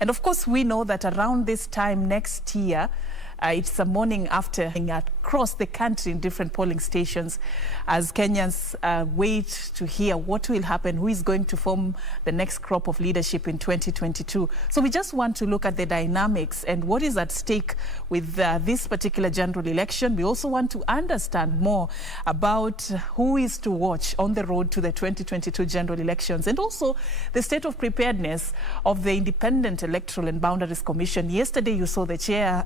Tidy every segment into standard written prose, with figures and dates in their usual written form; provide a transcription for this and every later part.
And of course, we know that around this time next year, it's the morning after across the country in different polling stations as Kenyans wait to hear what will happen, who is going to form the next crop of leadership in 2022. So we just want to look at the dynamics and what is at stake with this particular general election. We also want to understand more about who is to watch on the road to the 2022 general elections and also the state of preparedness of the Independent Electoral and Boundaries Commission. Yesterday, you saw the chair,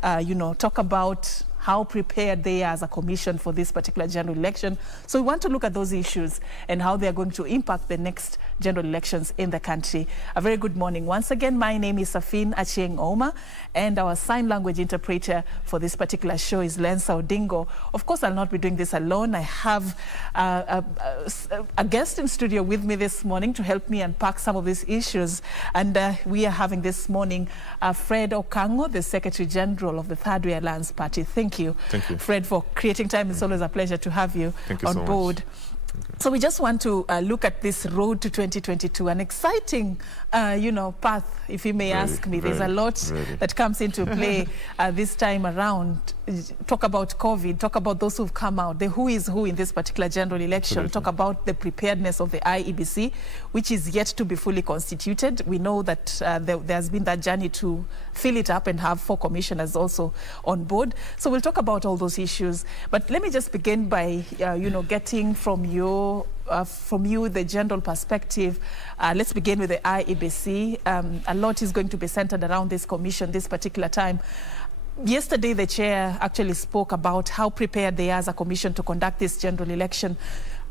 talk about how prepared they are as a commission for this particular general election. So we want to look at those issues and how they are going to impact the next general elections in the country. A very good morning. Once again, my name is Serfine Achieng Ouma, and our sign language interpreter for this particular show is Lensa Odingo. Of course, I'll not be doing this alone. I have a guest in studio with me this morning to help me unpack some of these issues. And we are having this morning Fred Okango, the Secretary-General of the Thirdway Alliance Party. Thank you, Fred, for creating time. It's always a pleasure to have you on board. So we just want to look at this road to 2022, an exciting, path, if you may ask me. There's a lot that comes into play this time around. Talk about COVID, talk about those who've come out, the who is who in this particular general election, talk about the preparedness of the IEBC, which is yet to be fully constituted. We know that there's been that journey to fill it up and have 4 commissioners also on board. So we'll talk about all those issues. But let me just begin by, getting from you, the general perspective. Let's begin with the IEBC. A lot is going to be centered around this commission this particular time. Yesterday, the chair actually spoke about how prepared they are as a commission to conduct this general election.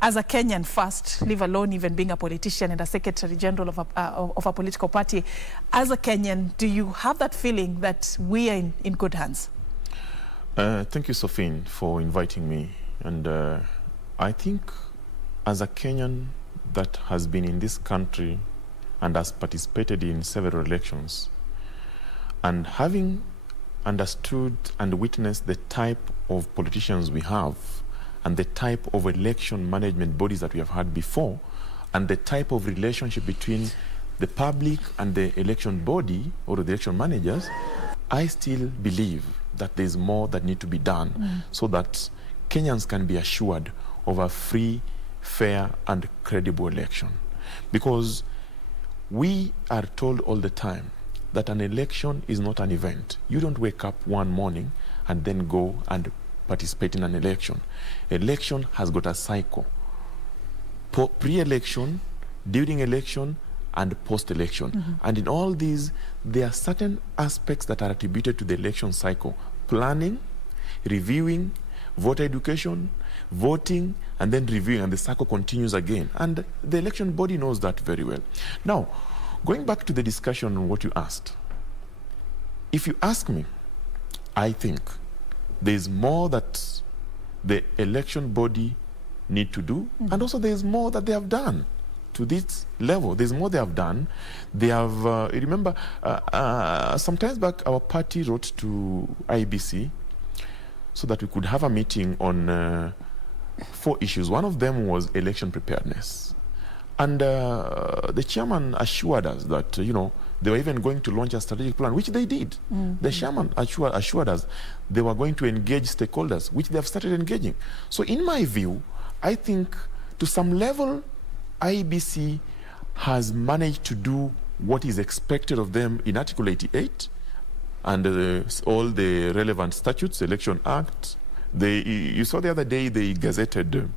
As a Kenyan first, leave alone even being a politician and a secretary-general of a political party, as a Kenyan, do you have that feeling that we are in good hands? Thank you, Serfine, for inviting me. And I think as a Kenyan that has been in this country and has participated in several elections, and having understood and witnessed the type of politicians we have and the type of election management bodies that we have had before and the type of relationship between the public and the election body or the election managers, I still believe that there's more that need to be done so that Kenyans can be assured of a free, fair and credible election. Because we are told all the time that an election is not an event. You don't wake up one morning and then go and participate in an election. Election has got a cycle. Pre-election, during election, and post-election. And in all these, there are certain aspects that are attributed to the election cycle. Planning, reviewing, voter education, voting, and then reviewing, and the cycle continues again. And the election body knows that very well. Now, going back to the discussion on what you asked, if you ask me, I think there's more that the election body need to do, and also there's more that they have done to this level. There's more they have done. They have, remember, some time back, our party wrote to IEBC so that we could have a meeting on 4 issues. One of them was election preparedness. And the chairman assured us that, they were even going to launch a strategic plan, which they did. The chairman assured us they were going to engage stakeholders, which they have started engaging. So in my view, I think to some level, IEBC has managed to do what is expected of them in Article 88 and all the relevant statutes, Election Act. You saw the other day they gazetted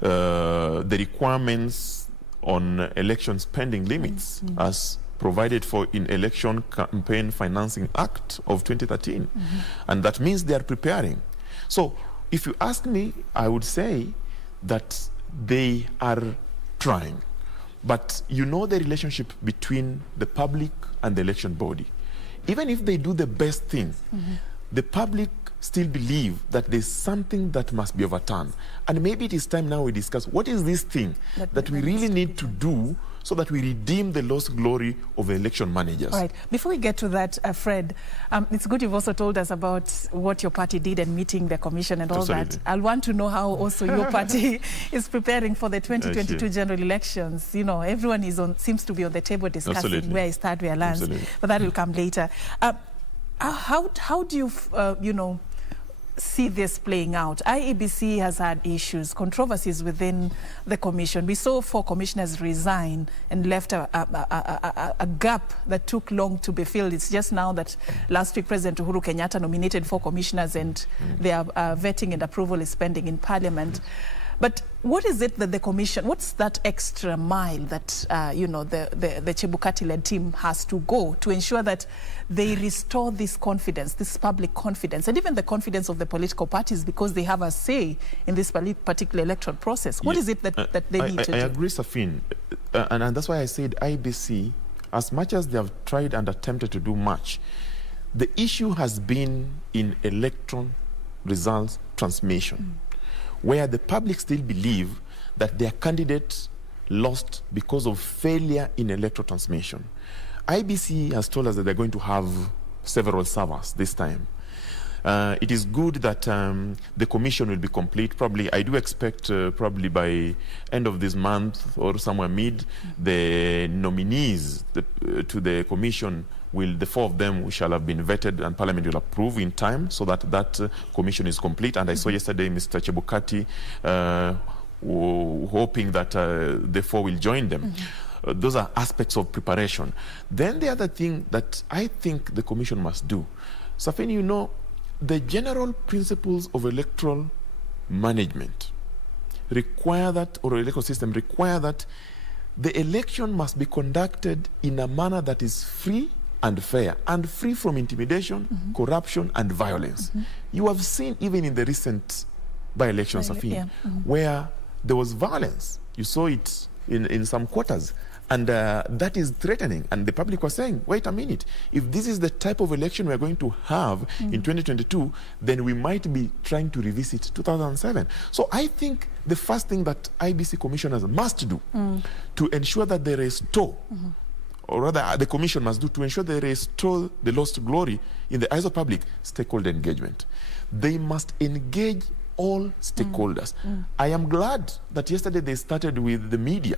the requirements on election spending limits as provided for in Election Campaign Financing Act of 2013. And that means they are preparing. So if you ask me, I would say that they are trying. But the relationship between the public and the election body. Even if they do the best thing, the public still believe that there's something that must be overturned. And maybe it is time now we discuss what is this thing that we really need to do so that we redeem the lost glory of the election managers. All right. Before we get to that, Fred, it's good you've also told us about what your party did and meeting the commission and all Absolutely. that. I'll want to know how also your party is preparing for the 2022 general elections. You know, everyone seems to be on the table discussing Absolutely. where is Thirdway lands, but that will come later. How do you, you know, see this playing out? IEBC has had issues, controversies within the commission. We saw 4 commissioners resign and left a gap that took long to be filled. It's just now that last week President Uhuru Kenyatta nominated 4 commissioners and their vetting and approval is pending in Parliament. But what is it that the commission, what's that extra mile that, you know, the Chebukati-led team has to go to ensure that they restore this confidence, this public confidence, and even the confidence of the political parties, because they have a say in this particular electoral process? What is it that they need to do? I agree, Serfine. And that's why I said IEBC, as much as they have tried and attempted to do much, the issue has been in election results transmission, where the public still believe that their candidate lost because of failure in electoral transmission. IEBC has told us that they're going to have several servers this time. It is good that the commission will be complete. Probably, I do expect probably by end of this month or somewhere mid, the nominees to the commission the 4 of them shall have been vetted and Parliament will approve in time so that that commission is complete. And I saw yesterday Mr. Chebukati hoping that the 4 will join them. Those are aspects of preparation. Then the other thing that I think the commission must do, Serfine, you know, the general principles of electoral management require that, or electoral system require that the election must be conducted in a manner that is free and fair, and free from intimidation, corruption, and violence. You have seen even in the recent by-elections, Serfine, where there was violence. You saw it in some quarters, and that is threatening. And the public was saying, wait a minute, if this is the type of election we're going to have in 2022, then we might be trying to revisit 2007. So I think the first thing that IEBC commissioners must do to ensure that they restore or rather the commission must do to ensure they restore the lost glory in the eyes of public, stakeholder engagement. They must engage all stakeholders. I am glad that yesterday they started with the media,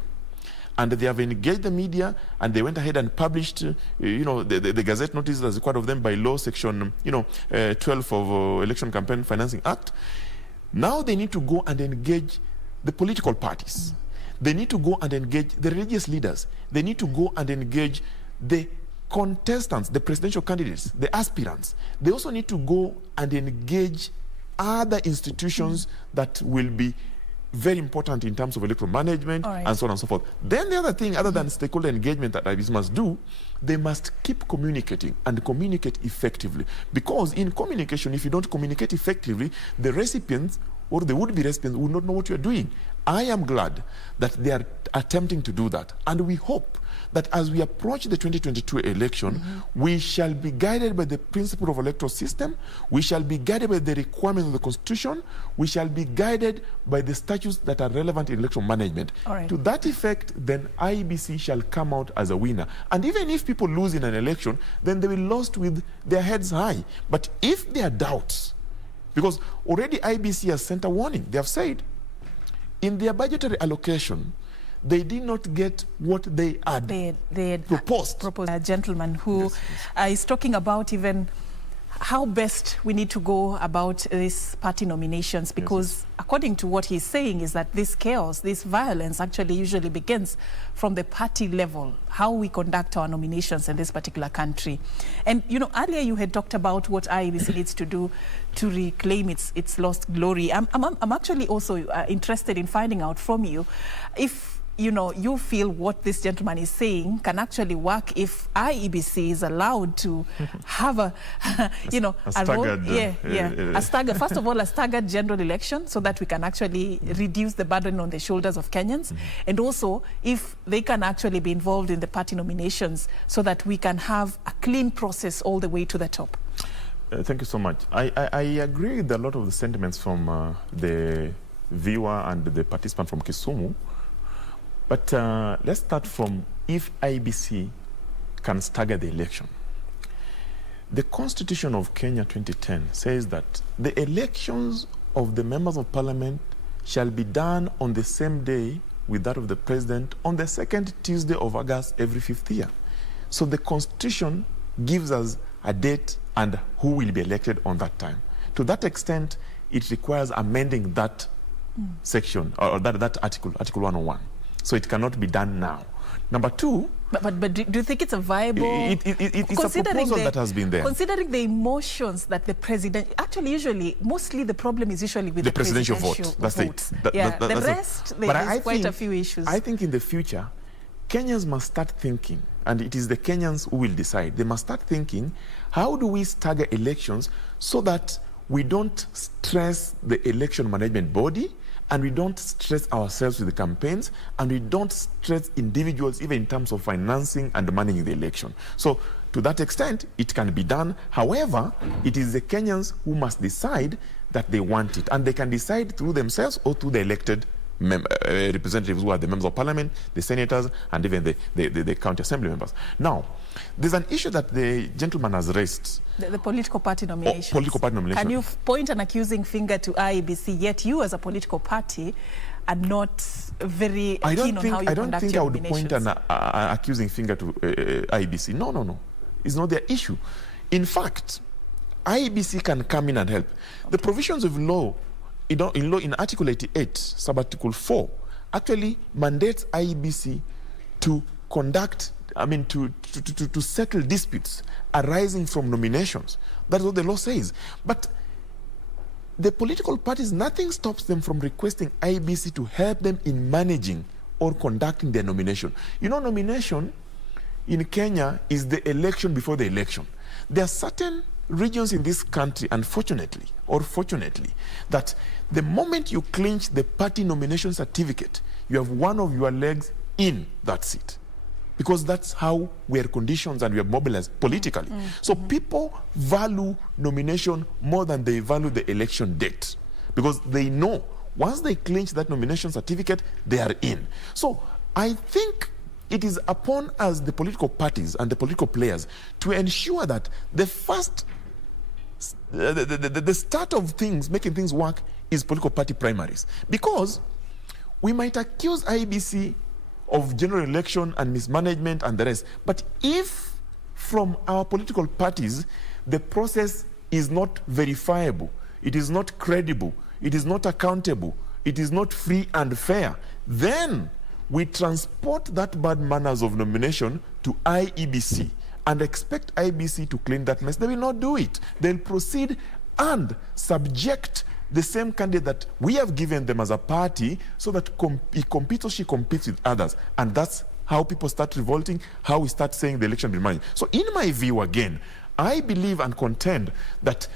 and they have engaged the media, and they went ahead and published, you know, the Gazette notice as required of them by law, section, 12 of Election Campaign Financing Act. Now they need to go and engage the political parties. They need to go and engage the religious leaders. They need to go and engage the contestants, the presidential candidates, the aspirants. They also need to go and engage other institutions that will be very important in terms of electoral management and so on and so forth. Then the other thing, other than stakeholder engagement that IEBC must do, they must keep communicating and communicate effectively. Because in communication, if you don't communicate effectively, the recipients or the would-be recipients will not know what you're doing. I am glad that they are attempting to do that. And we hope that as we approach the 2022 election, we shall be guided by the principle of electoral system, we shall be guided by the requirements of the Constitution, we shall be guided by the statutes that are relevant in electoral management. To that effect, then IEBC shall come out as a winner. And even if people lose in an election, then they will lost with their heads high. But if there are doubts, because already IEBC has sent a warning, they have said, in their budgetary allocation, they did not get what they had proposed. A gentleman who is talking about even how best we need to go about these party nominations, because according to what he's saying is that this chaos, this violence actually usually begins from the party level, how we conduct our nominations in this particular country. And you know, earlier you had talked about what IEBC needs to do to reclaim its lost glory. I'm actually also interested in finding out from you if you know, you feel what this gentleman is saying can actually work if IEBC is allowed to have a, you know, a staggered, first of all, a staggered general election so that we can actually reduce the burden on the shoulders of Kenyans. And also, if they can actually be involved in the party nominations so that we can have a clean process all the way to the top. Thank you so much. I agree with a lot of the sentiments from the viewer and the participant from Kisumu. But let's start from if IEBC can stagger the election. The Constitution of Kenya 2010 says that the elections of the members of parliament shall be done on the same day with that of the president on the second Tuesday of August every 5th year. So the Constitution gives us a date and who will be elected on that time. To that extent, it requires amending that section or that article 101. So it cannot be done now. Number two, But do you think it's a viable... It's a proposal that has been there. Considering the emotions that the president... Actually, usually, mostly the problem is usually with the presidential vote. That's votes. it. The rest, there's quite a few issues. I think in the future, Kenyans must start thinking, and it is the Kenyans who will decide. They must start thinking, how do we stagger elections so that we don't stress the election management body, and we don't stress ourselves with the campaigns, and we don't stress individuals even in terms of financing and managing the election. So to that extent, it can be done. However, it is the Kenyans who must decide that they want it, and they can decide through themselves or through the elected representatives who are the members of parliament, the senators, and even the county assembly members. Now, there's an issue that the gentleman has raised. The political party nominations. Political party nominations. Can you point an accusing finger to IEBC, yet you as a political party are not very keen on how you conduct your nominations? I don't think I would point an accusing finger to IEBC. No. It's not their issue. In fact, IEBC can come in and help. Okay. The provisions of law, in Article 88, Sub-Article 4, actually mandates IEBC to conduct, to settle disputes arising from nominations. That's what the law says. But the political parties, nothing stops them from requesting IEBC to help them in managing or conducting their nomination. You know, nomination in Kenya is the election before the election. There are certain regions in this country, unfortunately or fortunately, that the moment you clinch the party nomination certificate, you have one of your legs in that seat. Because that's how we are conditioned and we are mobilized politically. So people value nomination more than they value the election date. Because they know once they clinch that nomination certificate, they are in. So I think it is upon us, the political parties and the political players, to ensure that the first, the start of things, making things work, is political party primaries. Because we might accuse IEBC of general election and mismanagement and the rest, but if from our political parties the process is not verifiable, it is not credible, it is not accountable, it is not free and fair, then we transport that bad manners of nomination to IEBC and expect IEBC to clean that mess. They will not do it. They'll proceed and subject the same candidate that we have given them as a party so that he competes or she competes with others. And that's how people start revolting, how we start saying the election will be managed. So in my view, again, I believe and contend that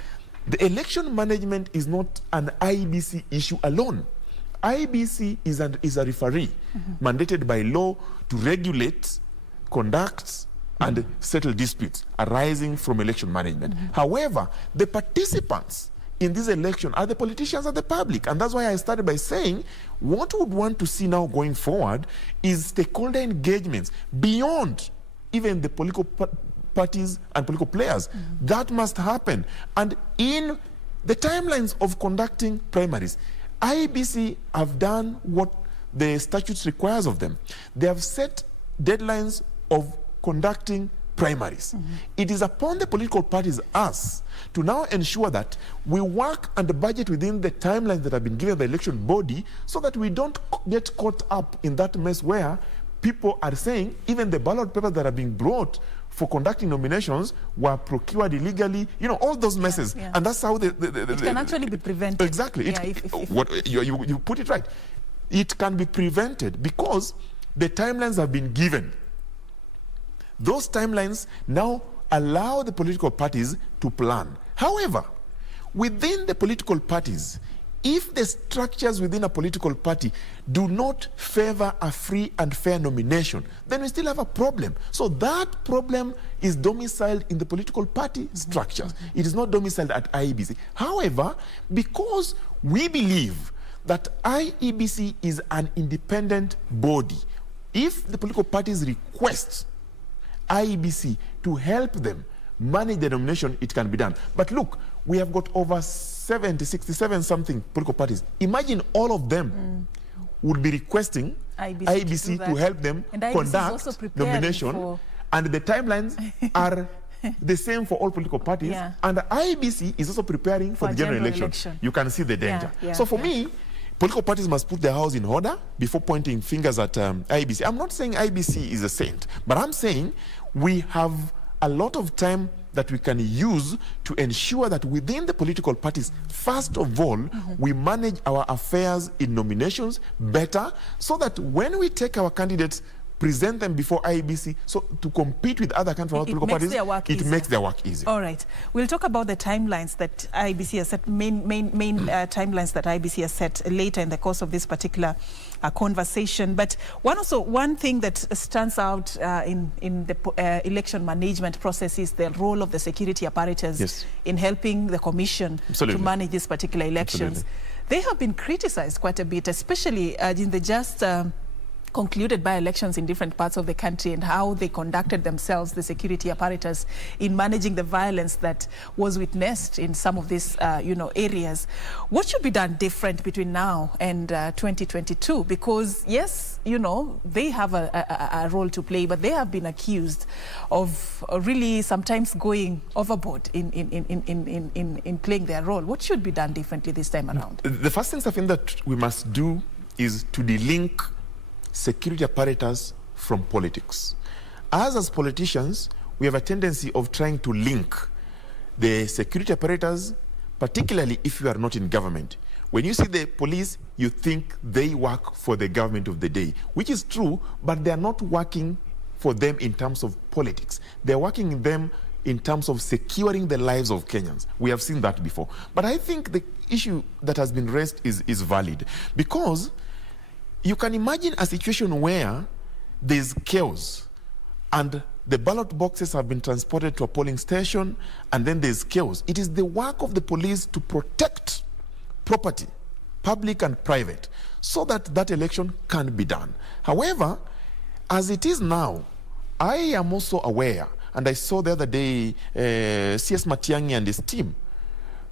the election management is not an IEBC issue alone. IEBC is a referee mandated by law to regulate, conduct, and settle disputes arising from election management. However, the participants in this election are the politicians and the public. And that's why I started by saying what we would want to see now going forward is stakeholder engagements beyond even the political parties and political players. That must happen. And in the timelines of conducting primaries, IEBC have done what the statutes requires of them. They have set deadlines of conducting primaries. It is upon the political parties, us, to now ensure that we work and budget within the timelines that have been given by the election body so that we don't get caught up in that mess where people are saying even the ballot papers that are being brought for conducting nominations were procured illegally, you know, all those messes. And that's how it can actually be prevented. Exactly. You put it right. It can be prevented because the timelines have been given. Those timelines now allow the political parties to plan. However, within the political parties, if the structures within a political party do not favor a free and fair nomination, then we still have a problem. So that problem is domiciled in the political party structures. It is not domiciled at IEBC. However, because we believe that IEBC is an independent body if the political parties request IEBC to help them manage the nomination, it can be done. But look, we have got over 67 something political parties. Imagine all of them would be requesting IEBC to help them conduct nomination, and the timelines are the same for all political parties, and the IEBC is also preparing for the general election. You can see the danger. So for me, political parties must put their house in order before pointing fingers at IEBC. I'm not saying IEBC is a saint, but I'm saying we have a lot of time that we can use to ensure that within the political parties, first of all, we manage our affairs in nominations better, so that when we take our candidates, present them before IEBC, so to compete with other candidates from political parties, it makes their work easier. All right. We'll talk about the timelines that IEBC has set, main timelines that IEBC has set later in the course of this particular conversation. But one thing that stands out in the election management process is the role of the security apparatus in helping the commission to manage these particular elections. They have been criticized quite a bit, especially in the just concluded by elections in different parts of the country, and how they conducted themselves, the security apparatus, in managing the violence that was witnessed in some of these areas. What should be done different between now and 2022? Because yes, they have a role to play, but they have been accused of really sometimes going overboard in playing their role. What should be done differently this time around? The first thing I think that we must do is to delink security apparatus from politics. As politicians, we have a tendency of trying to link the security apparatus, particularly if you are not in government. When you see the police, you think they work for the government of the day, which is true, but they are not working for them in terms of politics. They're working in them in terms of securing the lives of Kenyans. We have seen that before. But I think the issue that has been raised is valid, because you can imagine a situation where there's chaos and the ballot boxes have been transported to a polling station, and then there's chaos. It is the work of the police to protect property, public and private, so that that election can be done. However, as it is now, I am also aware, and I saw the other day CS Matiang'i and his team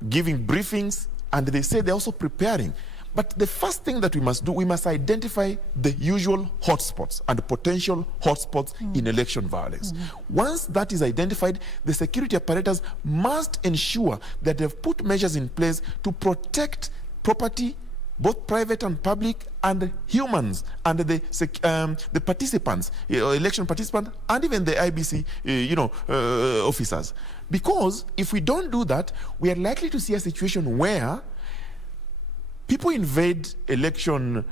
giving briefings, and they say they're also preparing. But the first thing that we must do, we must identify the usual hotspots and potential hotspots in election violence. Once that is identified, the security apparatus must ensure that they've put measures in place to protect property, both private and public, and humans, and the participants, election participants, and even the IEBC, officers. Because if we don't do that, we are likely to see a situation where people invade election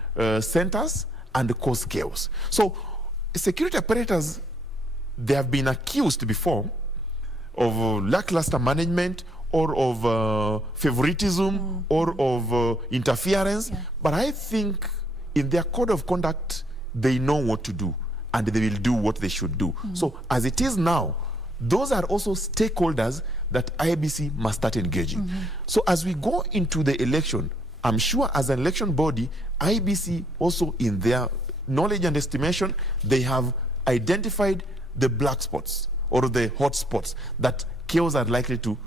centers and cause chaos. So security apparatus, they have been accused before of lackluster management, or of favoritism, or of interference. But I think in their code of conduct, they know what to do, and they will do what they should do. So as it is now, those are also stakeholders that IEBC must start engaging. So as we go into the election, I'm sure as an election body, IEBC also, in their knowledge and estimation, they have identified the black spots or the hot spots that chaos are likely to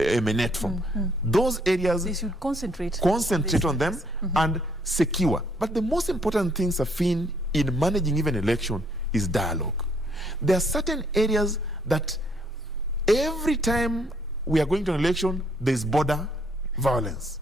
emanate from. Those areas, they should concentrate on them and secure. But the most important thing, Serfine, in managing even election is dialogue. There are certain areas that every time we are going to an election, there's border violence.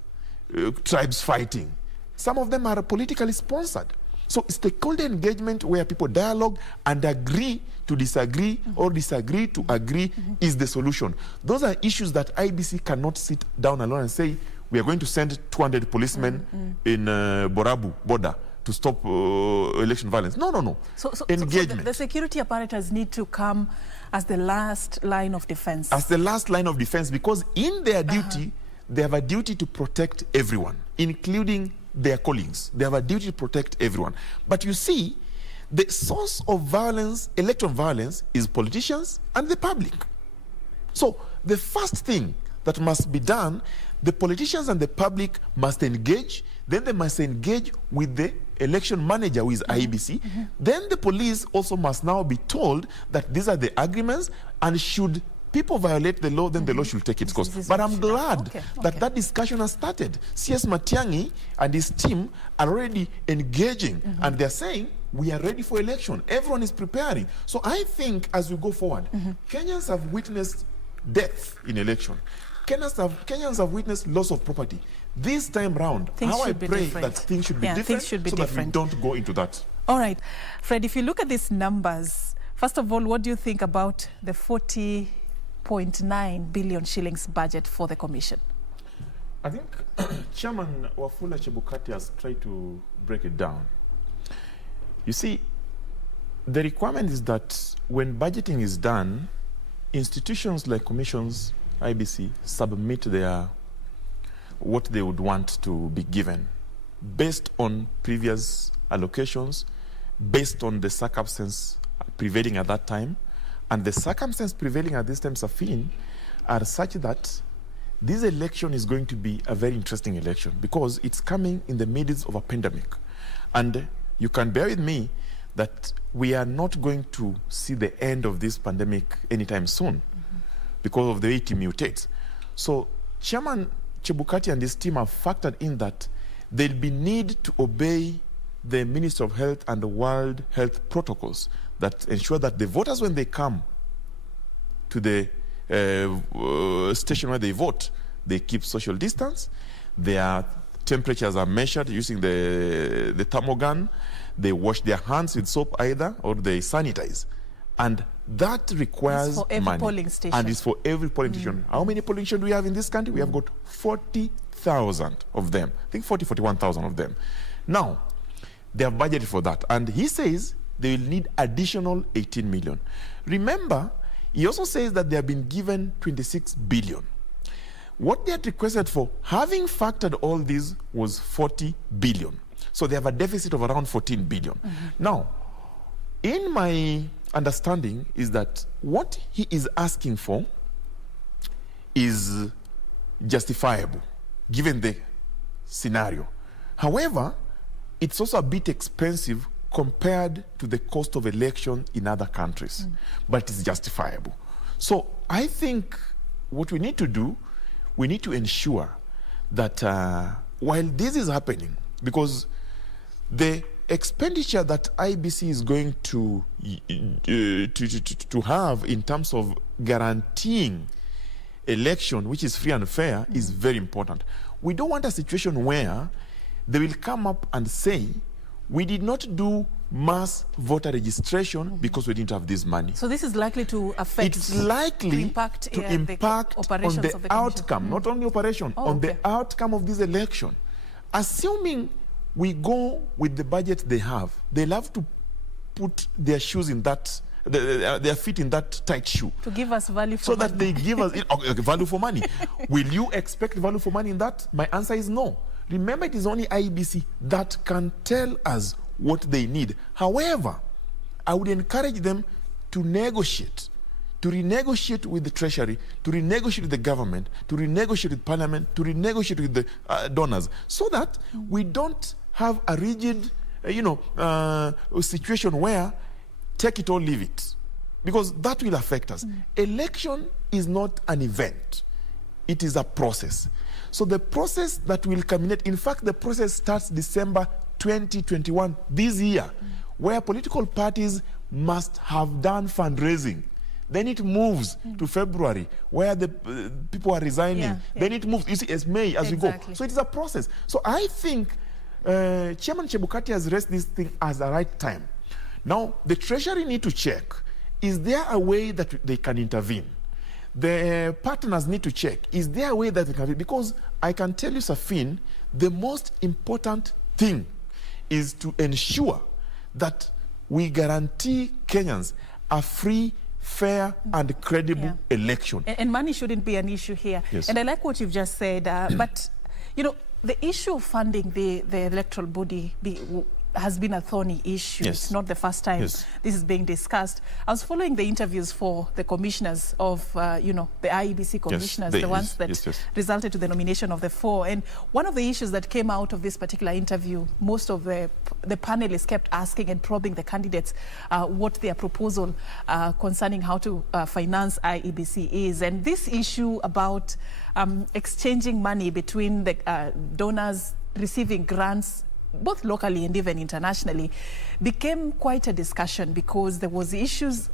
Tribes fighting. Some of them are politically sponsored. So stakeholder engagement, where people dialogue and agree to disagree, or disagree to agree, is the solution. Those are issues that IEBC cannot sit down alone and say, we are going to send 200 policemen in Borabu border to stop election violence. No. So the security apparatus need to come as the last line of defense. As the last line of defense, because in their duty, they have a duty to protect everyone, including their colleagues. They have a duty to protect everyone. But you see, the source of violence, electoral violence, is politicians and the public. So the first thing that must be done, the politicians and the public must engage. Then they must engage with the election manager, who is IEBC. Then the police also must now be told that these are the agreements, and should people violate the law, then the law should take its course. But I'm glad that discussion has started. CS Matiang'i and his team are already engaging, and they're saying, we are ready for election. Everyone is preparing. So I think as we go forward, Kenyans have witnessed death in election. Kenyans have witnessed loss of property. This time round, how I pray that things should be different, that we don't go into that. All right. Fred, if you look at these numbers, first of all, what do you think about the 40.9 billion shillings budget for the commission? I think Chairman Wafula Chebukati has tried to break it down. You see, the requirement is that when budgeting is done, institutions like commissions, IEBC, submit what they would want to be given based on previous allocations, based on the circumstances prevailing at that time. And the circumstances prevailing at this time, Serfine, are such that this election is going to be a very interesting election because it's coming in the midst of a pandemic. And you can bear with me that we are not going to see the end of this pandemic anytime soon because of the way it mutates. So Chairman Chebukati and his team have factored in that there'll be need to obey the Ministry of Health and the World Health protocols that ensure that the voters, when they come to the station where they vote, they keep social distance, their temperatures are measured using the thermogun, they wash their hands with soap either, or they sanitize. And that requires for every money. Polling station. And it's for every polling station. How many polling stations do we have in this country? We have got 40,000 of them. I think 41,000 of them. Now, they have budgeted for that. And he says they will need additional 18 million. Remember, he also says that they have been given 26 billion. What they had requested for, having factored all these, was 40 billion. So they have a deficit of around 14 billion. Now, in my understanding is that what he is asking for is justifiable, given the scenario. However, it's also a bit expensive compared to the cost of election in other countries, but it's justifiable. So I think what we need to do, we need to ensure that while this is happening, because the expenditure that IEBC is going to have in terms of guaranteeing election, which is free and fair, is very important. We don't want a situation where they will come up and say, we did not do mass voter registration because we didn't have this money. So this is likely to affect... It's likely to impact on the outcome, not only operation, on the outcome of this election. Assuming we go with the budget they have, they'll have to put their shoes in that, their feet in that tight shoe. To give us value for money. So that they give us value for money. Will you expect value for money in that? My answer is no. Remember, it is only IEBC that can tell us what they need. However, I would encourage them to negotiate, to renegotiate with the Treasury, to renegotiate with the government, to renegotiate with Parliament, to renegotiate with the donors, so that we don't have a rigid, situation where take it or leave it, because that will affect us. Election is not an event. It is a process. So the process that will culminate, in fact, the process starts December 2021, this year, where political parties must have done fundraising. Then it moves to February, where the people are resigning. Then it moves, you see, as May, as we go. So it is a process. So I think Chairman Chebukati has raised this thing as the right time. Now, the Treasury need to check, is there a way that they can intervene? The partners need to check, is there a way that they can intervene? Because I can tell you, Serfine, the most important thing is to ensure that we guarantee Kenyans a free, fair and credible election. And money shouldn't be an issue here. Yes. And I like what you've just said, but, the issue of funding the electoral body has been a thorny issue. Yes. It's not the first time Yes. this is being discussed. I was following the interviews for the commissioners of, the IEBC commissioners, the ones that resulted to the nomination of the 4. And one of the issues that came out of this particular interview, most of the panelists kept asking and probing the candidates what their proposal concerning how to finance IEBC is. And this issue about exchanging money between the donors receiving grants both locally and even internationally, became quite a discussion, because there was issues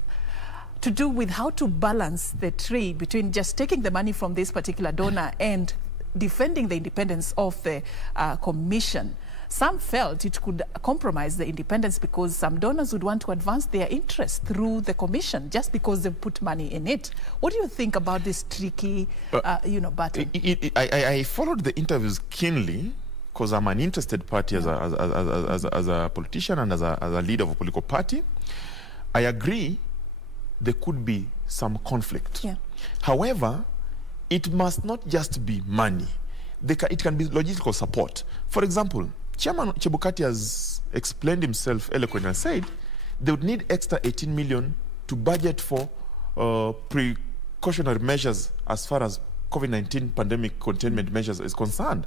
to do with how to balance the trade between just taking the money from this particular donor and defending the independence of the commission. Some felt it could compromise the independence, because some donors would want to advance their interest through the commission just because they put money in it. What do you think about this tricky, battle? I followed the interviews keenly, because I'm an interested party as a politician and as a leader of a political party. I agree there could be some conflict. Yeah. However, it must not just be money. It can be logistical support. For example, Chairman Chebukati has explained himself eloquently and said they would need extra 18 million to budget for precautionary measures as far as COVID-19 pandemic containment measures is concerned.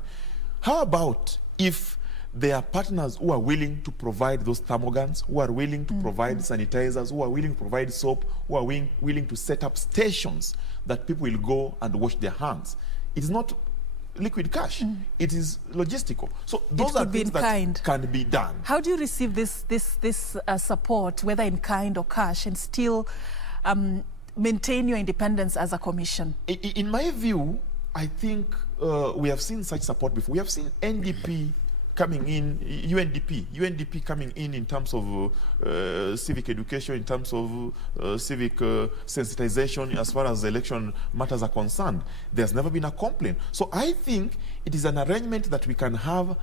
How about if there are partners who are willing to provide those thermoguns, who are willing to provide sanitizers, who are willing to provide soap, who are willing to set up stations that people will go and wash their hands? It is not liquid cash. It is logistical. So those are things that can be done. How do you receive this support, whether in kind or cash, and still maintain your independence as a commission? In my view, I think we have seen such support before. We have seen NDP coming in, UNDP coming in terms of civic education, in terms of civic sensitization as far as election matters are concerned. There's never been a complaint. So I think it is an arrangement that we can have,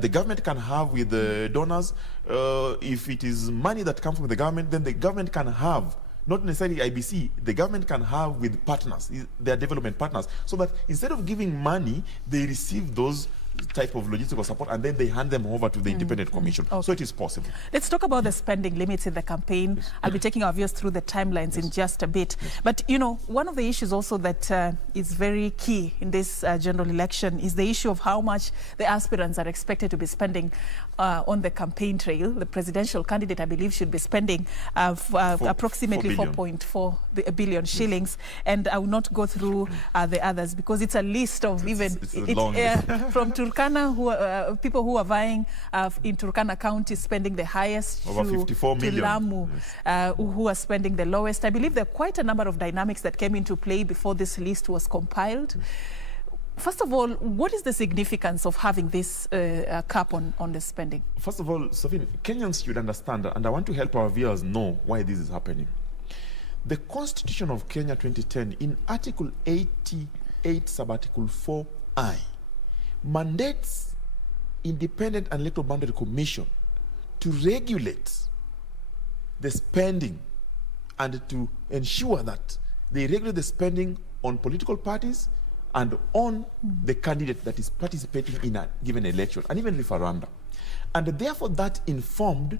the government can have with the donors. If it is money that comes from the government, then the government can have, not necessarily IBC, the government can have with partners, their development partners, so that instead of giving money, they receive those type of logistical support and then they hand them over to the independent commission. Okay. So it is possible. Let's talk about the spending limits in the campaign. Yes. I'll be taking our viewers through the timelines in just a bit. Yes. But, one of the issues also that is very key in this general election is the issue of how much the aspirants are expected to be spending on the campaign trail. The presidential candidate, I believe, should be spending approximately 4.4 billion shillings. Yes. And I will not go through the others, because it's a list of from Turkana, people who are vying in Turkana County spending the highest, over 54 million. To Lamu, yes. Who are spending the lowest. I believe there are quite a number of dynamics that came into play before this list was compiled. Yes. First of all, what is the significance of having this cap on the spending? First of all, Serfine, Kenyans should understand, and I want to help our viewers know why this is happening. The Constitution of Kenya 2010, in Article 88, Sub-Article 4I, mandates Independent and Electoral Boundary Commission to regulate the spending and to ensure that they regulate the spending on political parties and on the candidate that is participating in a given election and even referendum. And therefore that informed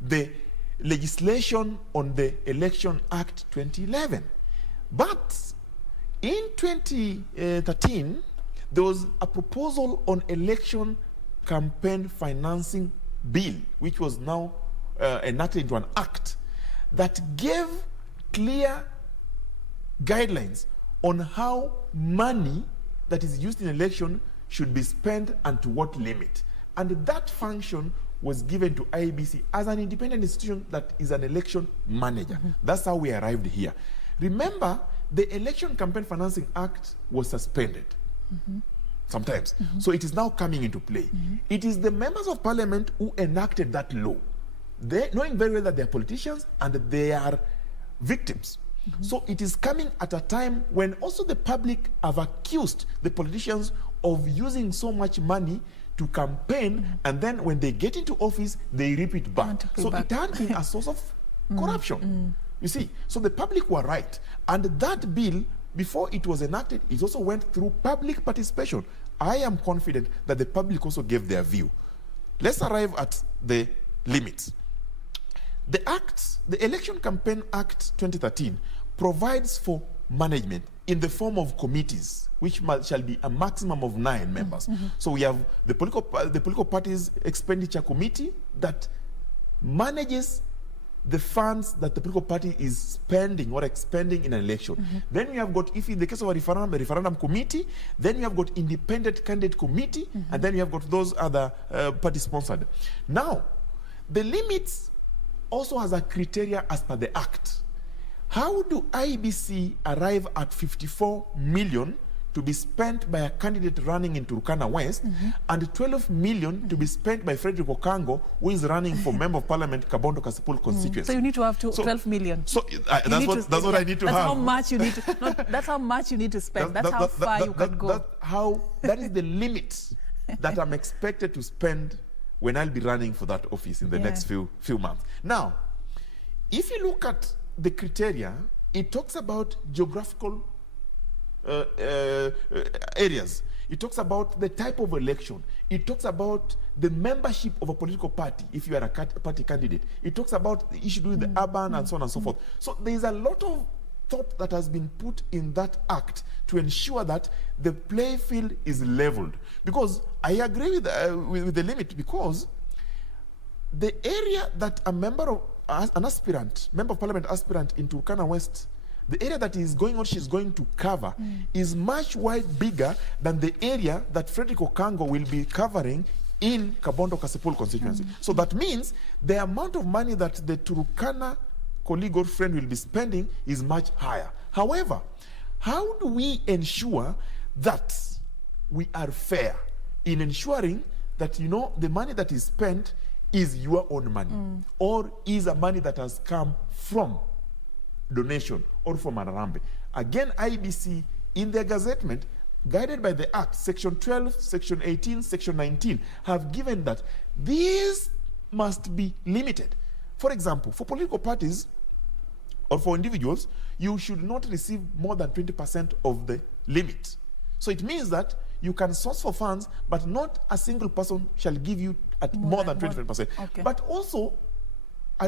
the legislation on the Election Act 2011. But in 2013, there was a proposal on election campaign financing bill, which was now enacted into an act that gave clear guidelines on how money that is used in election should be spent and to what limit. And that function was given to IEBC as an independent institution that is an election manager. That's how we arrived here. Remember, the Election Campaign Financing Act was suspended. Sometimes. So it is now coming into play. It is the members of parliament who enacted that law, they knowing very well that they are politicians and they are victims. So it is coming at a time when also the public have accused the politicians of using so much money to campaign, and then when they get into office, they reap it back. So it had been a source of corruption. You see, so the public were right. And that bill, before it was enacted, it also went through public participation. I am confident that the public also gave their view. let's arrive at the limits. The Election Campaign Act 2013 provides for management in the form of committees, which shall be a maximum of 9 members. So we have the political parties expenditure committee that manages the funds that the political party is spending or expending in an election. Then we have got, if in the case of a referendum committee, then we have got independent candidate committee, and then we have got those other party sponsored. Now, the limits also has a criteria as per the Act. How do IEBC arrive at 54 million to be spent by a candidate running in Turkana West and 12 million to be spent by Fredrick Okango, who is running for Member of Parliament, Kabondo Kasipul constituency? So you need to have 12 million. So that's what I need to have. That's how much you need to, that's how much you need to spend. That's how far you can go. That is the limit that I'm expected to spend when I'll be running for that office in the next few months. Now, if you look at the criteria, it talks about geographical areas. It talks about the type of election. It talks about the membership of a political party, if you are a party candidate. It talks about the issue with the urban and so on and so forth. So there is a lot of thought that has been put in that act to ensure that the play field is leveled. Because I agree with the limit, because the area that a member of an aspirant, Member of Parliament aspirant in Turkana West, the area that is going on, she's going to cover is much wide bigger than the area that Fredrick Okango will be covering in Kabondo Kasipul constituency. So that means the amount of money that the Turkana colleague or friend will be spending is much higher. However, how do we ensure that we are fair in ensuring that, you know, the money that is spent is your own money or is a money that has come from donation or from Ararambe? Again, IEBC in their gazettement, guided by the Act, Section 12, Section 18, Section 19, have given that these must be limited. For example, for political parties or for individuals, you should not receive more than 20% of the limit. So it means that you can source for funds, but not a single person shall give you at more than 25%. Okay. But also, I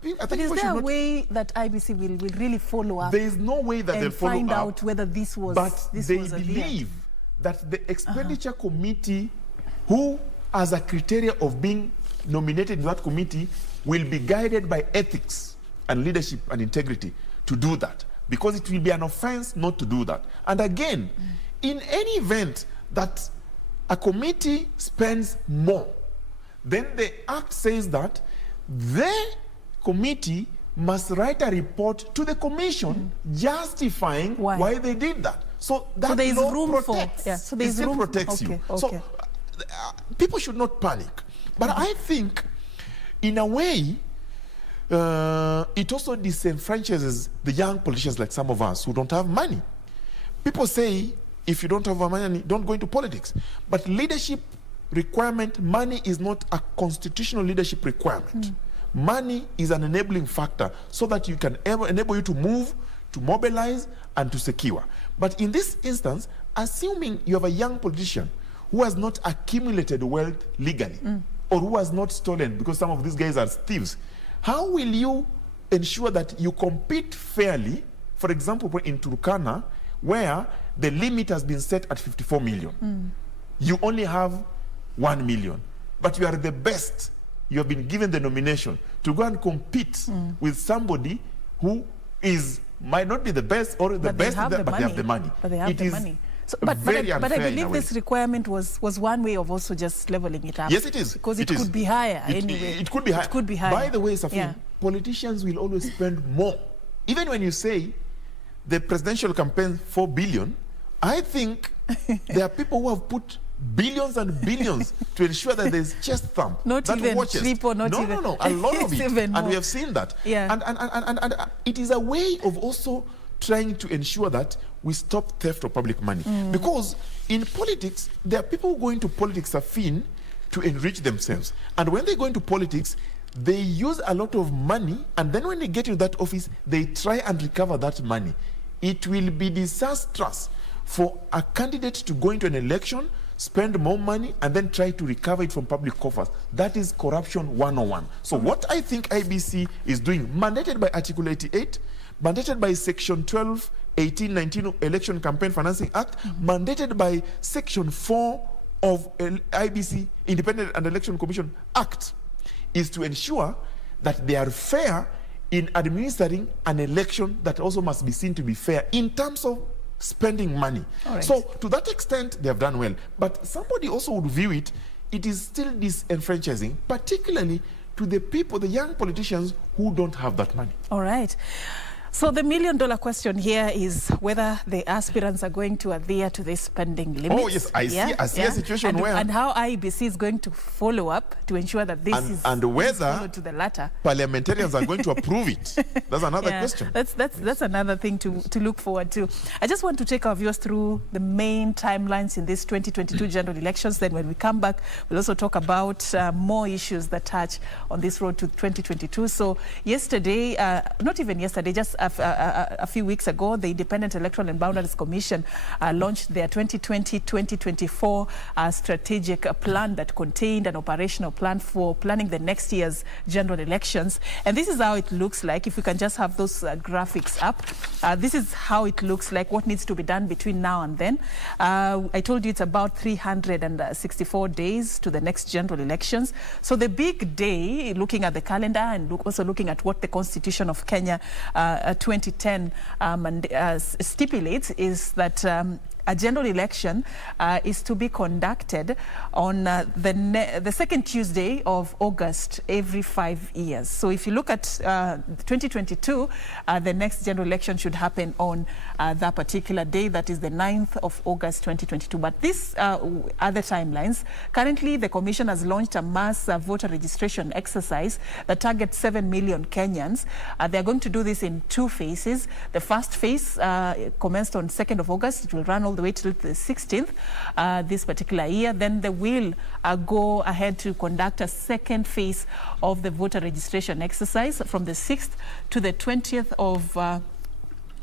think but is there a way that IEBC will really follow up? There is no way that they'll follow up. And find out whether this was. But they believe that the expenditure committee, who as a criteria of being nominated in that committee, will be guided by ethics and leadership and integrity to do that, because it will be an offense not to do that. And again, in any event that a committee spends more, then the Act says that the committee must write a report to the commission justifying why they did that. So that there is law room protects. So there is room. Protects you. So people should not panic. But I think, in a way, it also disenfranchises the young politicians like some of us who don't have money. People say, if you don't have money, don't go into politics. But leadership requirement, money is not a constitutional leadership requirement. Money is an enabling factor so that you can enable you to move, to mobilize, and to secure. But in this instance, assuming you have a young politician who has not accumulated wealth legally, or who has not stolen, because some of these guys are thieves, how will you ensure that you compete fairly, for example, in Turkana, where the limit has been set at 54 million? You only have 1 million, but you are the best. You have been given the nomination to go and compete with somebody who might not be the best or the best, but they have the money. But they have the money. So, but I believe this requirement was one way of also just leveling it up. Yes, it is. Because it could be higher anyway. It could be higher. It could be higher. By the way, Serfine, politicians will always spend more. Even when you say the presidential campaign 4 billion, I think there are people who have put billions and billions to ensure that there's chest thump. Not even triple, not even. No, a lot of it. And we have seen that. Yeah. And it is a way of also trying to ensure that we stop theft of public money. Because in politics, there are people who go into politics, Serfine, to enrich themselves. And when they go into politics, they use a lot of money, and then when they get into that office, they try and recover that money. It will be disastrous for a candidate to go into an election, spend more money, and then try to recover it from public coffers. That is corruption 101. So what I think IEBC is doing, mandated by Article 88, mandated by Section 12, 18, 19 Election Campaign Financing Act, mandated by Section 4 of IEBC, Independent and Election Commission Act, is to ensure that they are fair in administering an election that also must be seen to be fair in terms of spending money. Right. So to that extent, they have done well. But somebody also would view it, it is still disenfranchising, particularly to the people, the young politicians who don't have that money. All right. So the million-dollar question here is whether the aspirants are going to adhere to this spending limit. Oh yes, I see a situation where... And how IEBC is going to follow up to ensure that this is followed to the latter. Parliamentarians are going to approve it. That's another question. That's another thing to look forward to. I just want to take our viewers through the main timelines in this 2022 general elections. Then when we come back, we'll also talk about more issues that touch on this road to 2022. So yesterday, not even yesterday, just a few weeks ago, the Independent Electoral and Boundaries Commission launched their 2020-2024 strategic plan that contained an operational plan for planning the next year's general elections. And this is how it looks like. If we can just have those graphics up. This is how it looks like, what needs to be done between now and then. I told you it's about 364 days to the next general elections. So the big day, looking at the calendar and also looking at what the Constitution of Kenya 2010 stipulates, is that a general election is to be conducted on the second Tuesday of August every 5 years. So if you look at 2022, the next general election should happen on that particular day, that is the 9th of August 2022. But these other timelines, currently the Commission has launched a mass voter registration exercise that targets 7 million Kenyans. They're going to do this in 2 phases. The first phase commenced on 2nd of August. It will run all the way till the 16th this particular year. Then they will go ahead to conduct a second phase of the voter registration exercise from the 6th to the 20th of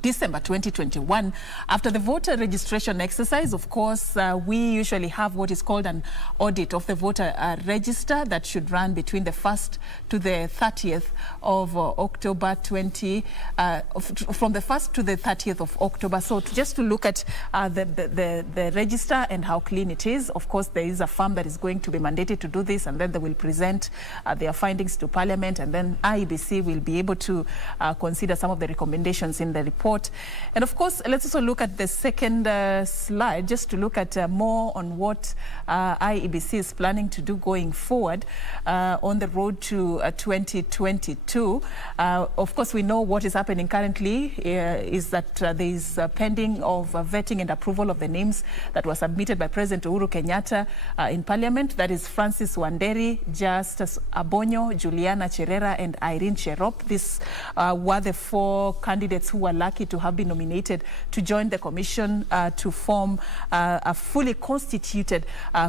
December 2021. After the voter registration exercise, of course, we usually have what is called an audit of the voter register that should run between the 1st to the 30th of October from the 1st to the 30th of October. So just to look at the register and how clean it is. Of course, there is a firm that is going to be mandated to do this, and then they will present their findings to Parliament, and then IEBC will be able to consider some of the recommendations in the report. And of course, let's also look at the second slide, just to look at more on what IEBC is planning to do going forward on the road to 2022. Of course, we know what is happening currently is that there is pending of vetting and approval of the names that were submitted by President Uhuru Kenyatta in Parliament. That is Francis Wanderi, Justus Abonyo, Juliana Cherera, and Irene Cherop. These were the 4 candidates who were lucky to have been nominated to join the commission to form a fully constituted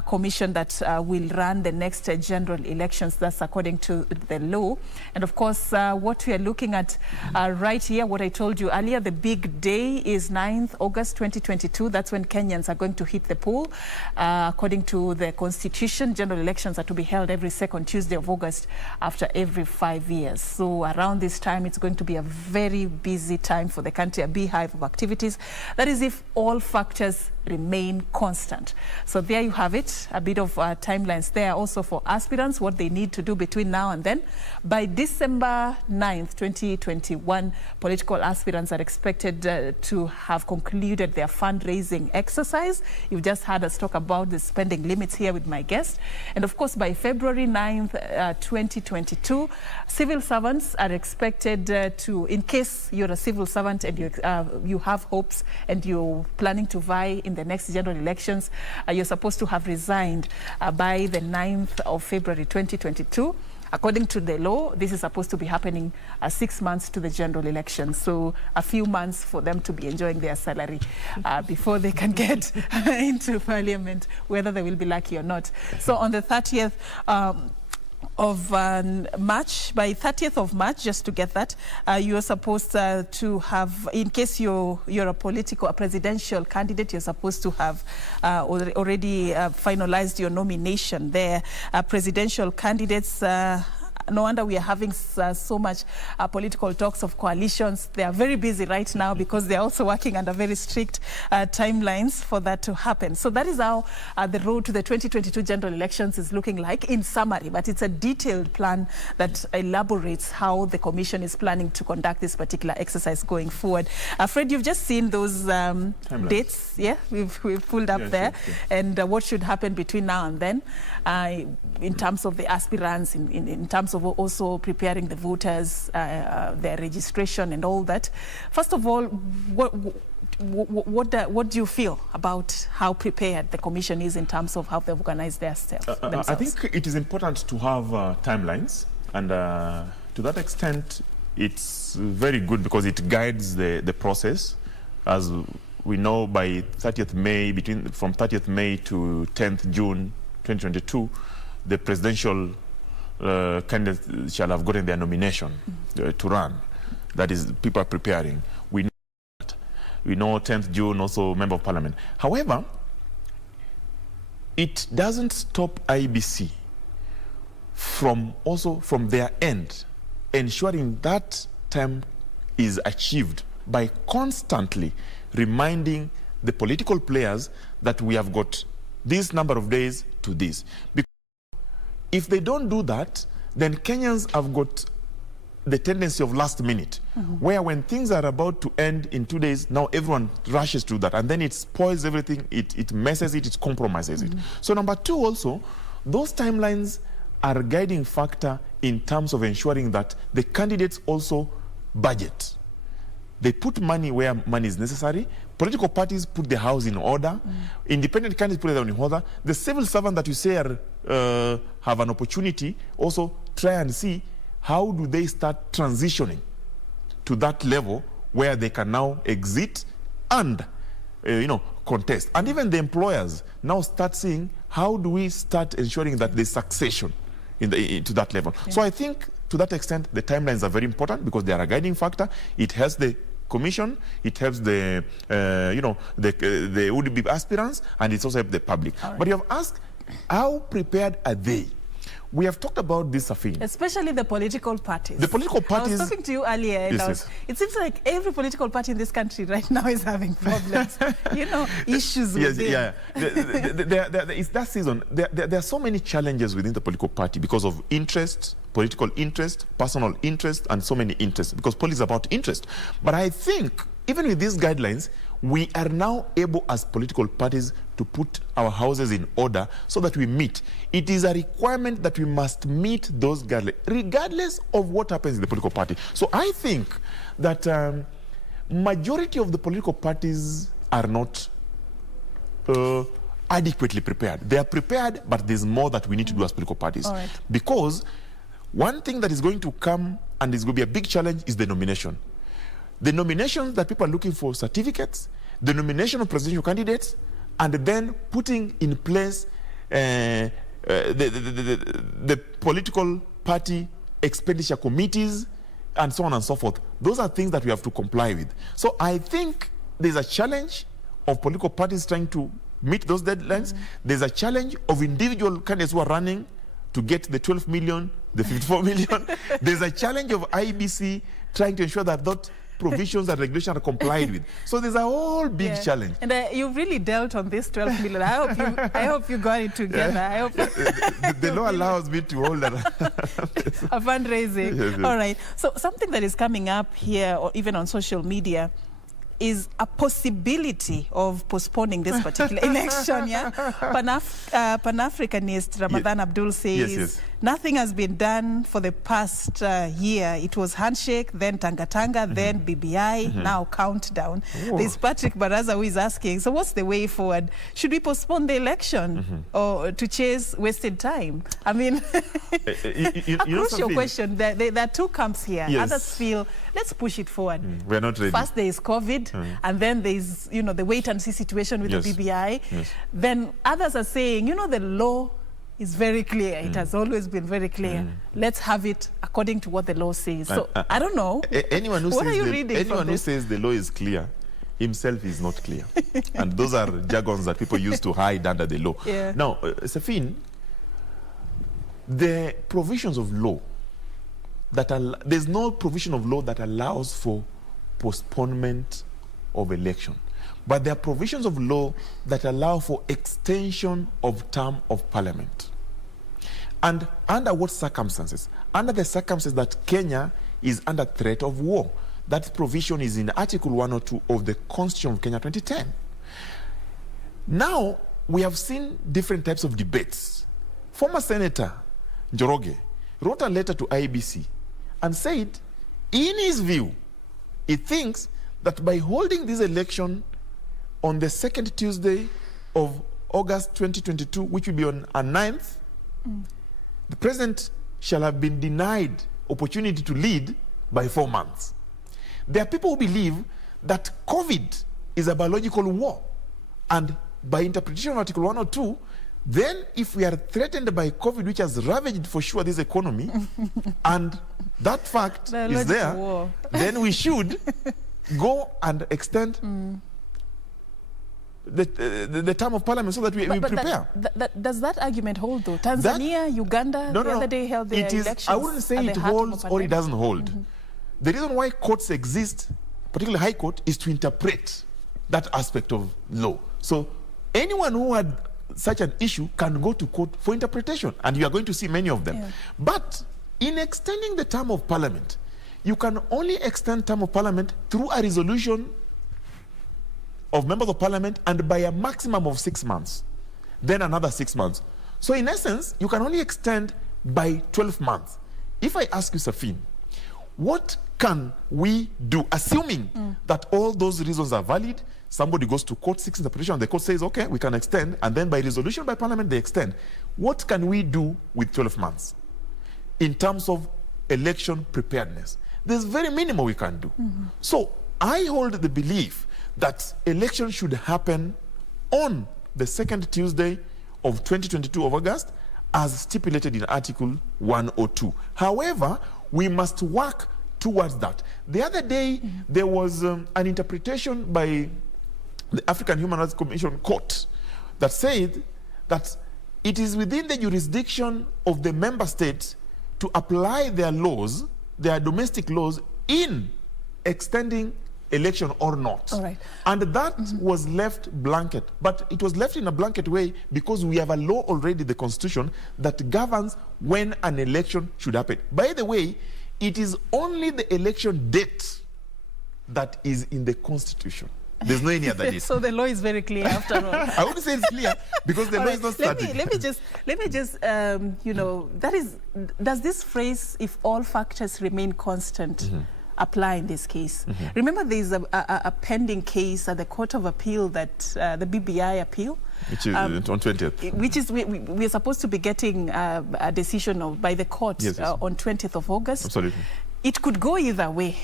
commission that will run the next general elections. That's according to the law. And of course, what we are looking at right here, what I told you earlier, the big day is 9th August 2022. That's when Kenyans are going to hit the poll. According to the Constitution, general elections are to be held every second Tuesday of August after every 5 years. So around this time, it's going to be a very busy time for the country, a beehive of activities. That is if all factors remain constant. So there you have it, a bit of timelines there also for aspirants, what they need to do between now and then. By December 9th, 2021, political aspirants are expected to have concluded their fundraising exercise. You've just heard us talk about the spending limits here with my guest. And of course, by February 9th, 2022, civil servants are expected to, in case you're a civil servant and you have hopes and you're planning to vie in the next general elections, you're supposed to have resigned by the 9th of February 2022. According to the law, this is supposed to be happening 6 months to the general election. So a few months for them to be enjoying their salary before they can get into Parliament, whether they will be lucky or not. So on the 30th of March, by 30th of March, just to get that, you are supposed to have, in case you're a presidential candidate, you're supposed to have already finalized your nomination there. Presidential candidates, no wonder we are having so much political talks of coalitions. They are very busy right now because they are also working under very strict timelines for that to happen. So that is how the road to the 2022 general elections is looking like in summary, but it's a detailed plan that elaborates how the commission is planning to conduct this particular exercise going forward. Fred, you've just seen those dates, yeah? We've pulled up there, sure. And what should happen between now and then in terms of the aspirants, in terms of also preparing the voters, their registration and all that. First of all, what do you feel about how prepared the commission is in terms of how they've organized themselves? I think it is important to have timelines, and to that extent, it's very good because it guides the process. As we know, by 30th May, from 30th May to 10th June 2022, the presidential candidates shall have gotten their nomination to run. That is, people are preparing. We know that. We know 10th June also Member of Parliament. However, it doesn't stop IEBC from their end ensuring that time is achieved by constantly reminding the political players that we have got this number of days to this. Because if they don't do that, then Kenyans have got the tendency of last minute, where when things are about to end in 2 days, now everyone rushes to that, and then it spoils everything, it messes it, it compromises it. So number two also, those timelines are a guiding factor in terms of ensuring that the candidates also budget. They put money where money is necessary. Political parties put the house in order. Independent candidates put it in order. The civil servant that you say have an opportunity also try and see how do they start transitioning to that level where they can now exit and contest. And even the employers now start seeing how do we start ensuring that there's succession to that level. Yeah. So I think to that extent, the timelines are very important because they are a guiding factor. It helps the commission, it helps the the would-be aspirants, and it's also helps the public. Right. But you have asked, how prepared are they? We have talked about this, Serfine. Especially the political parties. The political parties. I was talking to you earlier, and yes. It seems like every political party in this country right now is having problems. Issues with it. Yeah. It's that season. There are so many challenges within the political party because of interest, political interest, personal interest, and so many interests, because politics is about interest. But I think, even with these guidelines, we are now able as political parties to put our houses in order so that we meet. It is a requirement that we must meet those guidelines, regardless of what happens in the political party. So I think that majority of the political parties are not adequately prepared. They are prepared, but there's more that we need to do as political parties. Right. Because one thing that is going to come, and is going to be a big challenge, is the nomination. The nominations that people are looking for certificates, the nomination of presidential candidates, and then putting in place the political party expenditure committees, and so on and so forth. Those are things that we have to comply with. So I think there's a challenge of political parties trying to meet those deadlines. There's a challenge of individual candidates who are running to get the 12 million, the 54 million. There's a challenge of IEBC trying to ensure that provisions and regulations are complied with. So there's a whole big challenge. And you've really dealt on this 12 million. I hope you got it together. I hope the law allows me to hold that. A fundraising. Yes. All right. So something that is coming up here, or even on social media, is a possibility of postponing this particular election. Yeah, Pan-Africanist Ramadan Abdul says nothing has been done for the past year. It was handshake, then Tanga, then BBI, now countdown. There's Patrick Baraza who is asking, so what's the way forward? Should we postpone the election or to chase wasted time? I mean, a crucial question. There are two camps here. Yes. Others feel, let's push it forward. We're not ready. First there is COVID, and then there is, the wait and see situation with the BBI. Yes. Then others are saying, the law is very clear. It has always been very clear. Let's have it according to what the law says. So I don't know. Anyone who What says are you reading from anyone who this? says the law is clear himself is not clear. And those are jargons that people use to hide under the law. Yeah. Now, Serfine, the provisions of law that there's no provision of law that allows for postponement of election, but there are provisions of law that allow for extension of term of parliament. And under what circumstances? Under the circumstances that Kenya is under threat of war. That provision is in Article 102 of the Constitution of Kenya 2010. Now, we have seen different types of debates. Former Senator Njoroge wrote a letter to IEBC and said, in his view, he thinks that by holding this election on the second Tuesday of August 2022, which will be on a 9th, the president shall have been denied opportunity to lead by 4 months. There are people who believe that COVID is a biological war, and by interpretation of Article 102, then if we are threatened by COVID, which has ravaged for sure this economy, and that fact is there, war. then we should go and extend the term of parliament so that we prepare. Does that argument hold though? Tanzania, Uganda, the other day held their elections. I wouldn't say it holds or it doesn't hold. The reason why courts exist, particularly High Court, is to interpret that aspect of law. So anyone who had such an issue can go to court for interpretation, and you are going to see many of them. Yeah. But in extending the term of parliament, you can only extend term of parliament through a resolution of members of parliament, and by a maximum of 6 months, then another 6 months. So in essence, you can only extend by 12 months. If I ask you, Serfine, what can we do, assuming that all those reasons are valid? Somebody goes to court, seeks interpretation, and the court says, okay, we can extend, and then by resolution by parliament, they extend. What can we do with 12 months in terms of election preparedness? There's very minimal we can do. So I hold the belief that election should happen on the second Tuesday of 2022 of August, as stipulated in Article 102. However, we must work towards that. The other day, there was an interpretation by the African Human Rights Commission Court that said that it is within the jurisdiction of the member states to apply their laws, their domestic laws, in extending election or not. All right. And that was left blanket. But it was left in a blanket way because we have a law already, the Constitution, that governs when an election should happen. By the way, it is only the election date that is in the Constitution. There's no any other date. So the law is very clear after all. I wouldn't say it's clear because the law is not static. Let me just you know, does this phrase, if all factors remain constant, apply in this case? Remember, there is a pending case at the Court of Appeal, that the BBI appeal, which is on 20th. Which is we are supposed to be getting a decision by the court on 20th of August. Absolutely. It could go either way.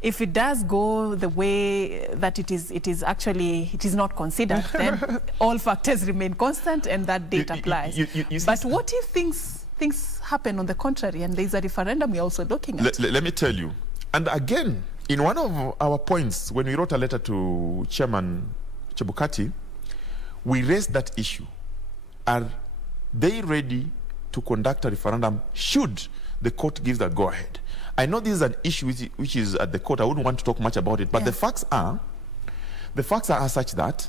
If it does go the way that it is actually not considered, then all factors remain constant and that date applies. But what if things happen on the contrary and there's a referendum we're also looking at? Let me tell you. And again, in one of our points, when we wrote a letter to Chairman Chebukati, we raised that issue. Are they ready to conduct a referendum should the court give that go-ahead? I know this is an issue which is at the court. I wouldn't want to talk much about it, but the facts are such that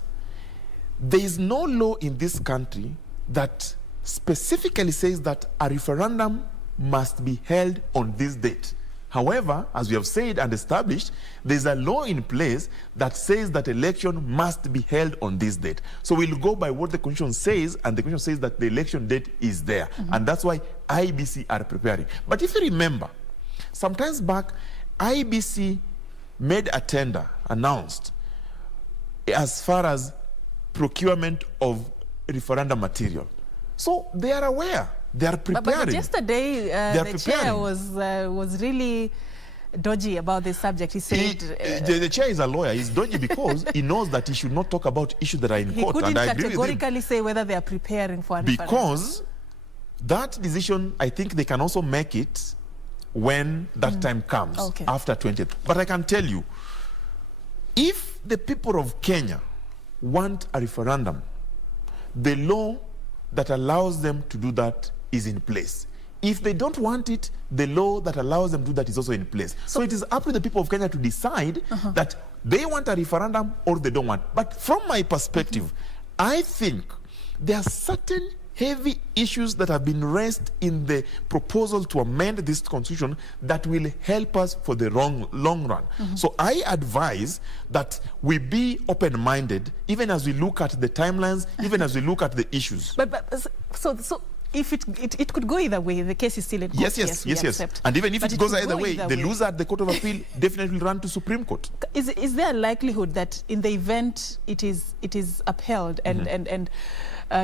there is no law in this country that specifically says that a referendum must be held on this date. However, as we have said and established, there's a law in place that says that election must be held on this date. So we'll go by what the Constitution says, and the Constitution says that the election date is there. And that's why IEBC are preparing. But if you remember, sometimes back, IEBC made a tender, announced, as far as procurement of referendum material. So they are aware. They are preparing. But yesterday, the chair was really dodgy about this subject. He said... the chair is a lawyer. He's dodgy because he knows that he should not talk about issues that are in court. He couldn't and I agree with him. categorically say whether they are preparing for a referendum. Because that decision, I think they can also make it when that time comes, after 20th. But I can tell you, if the people of Kenya want a referendum, the law that allows them to do that is in place. If they don't want it, the law that allows them to do that is also in place. So it is up to the people of Kenya to decide that they want a referendum or they don't want. But from my perspective, I think there are certain heavy issues that have been raised in the proposal to amend this constitution that will help us for the long run. So I advise that we be open-minded, even as we look at the timelines, even as we look at the issues. So if it could go either way, the case is still in court. Yes. And even if it goes either way, the loser at the Court of Appeal definitely will run to Supreme Court. Is there a likelihood that in the event it is upheld and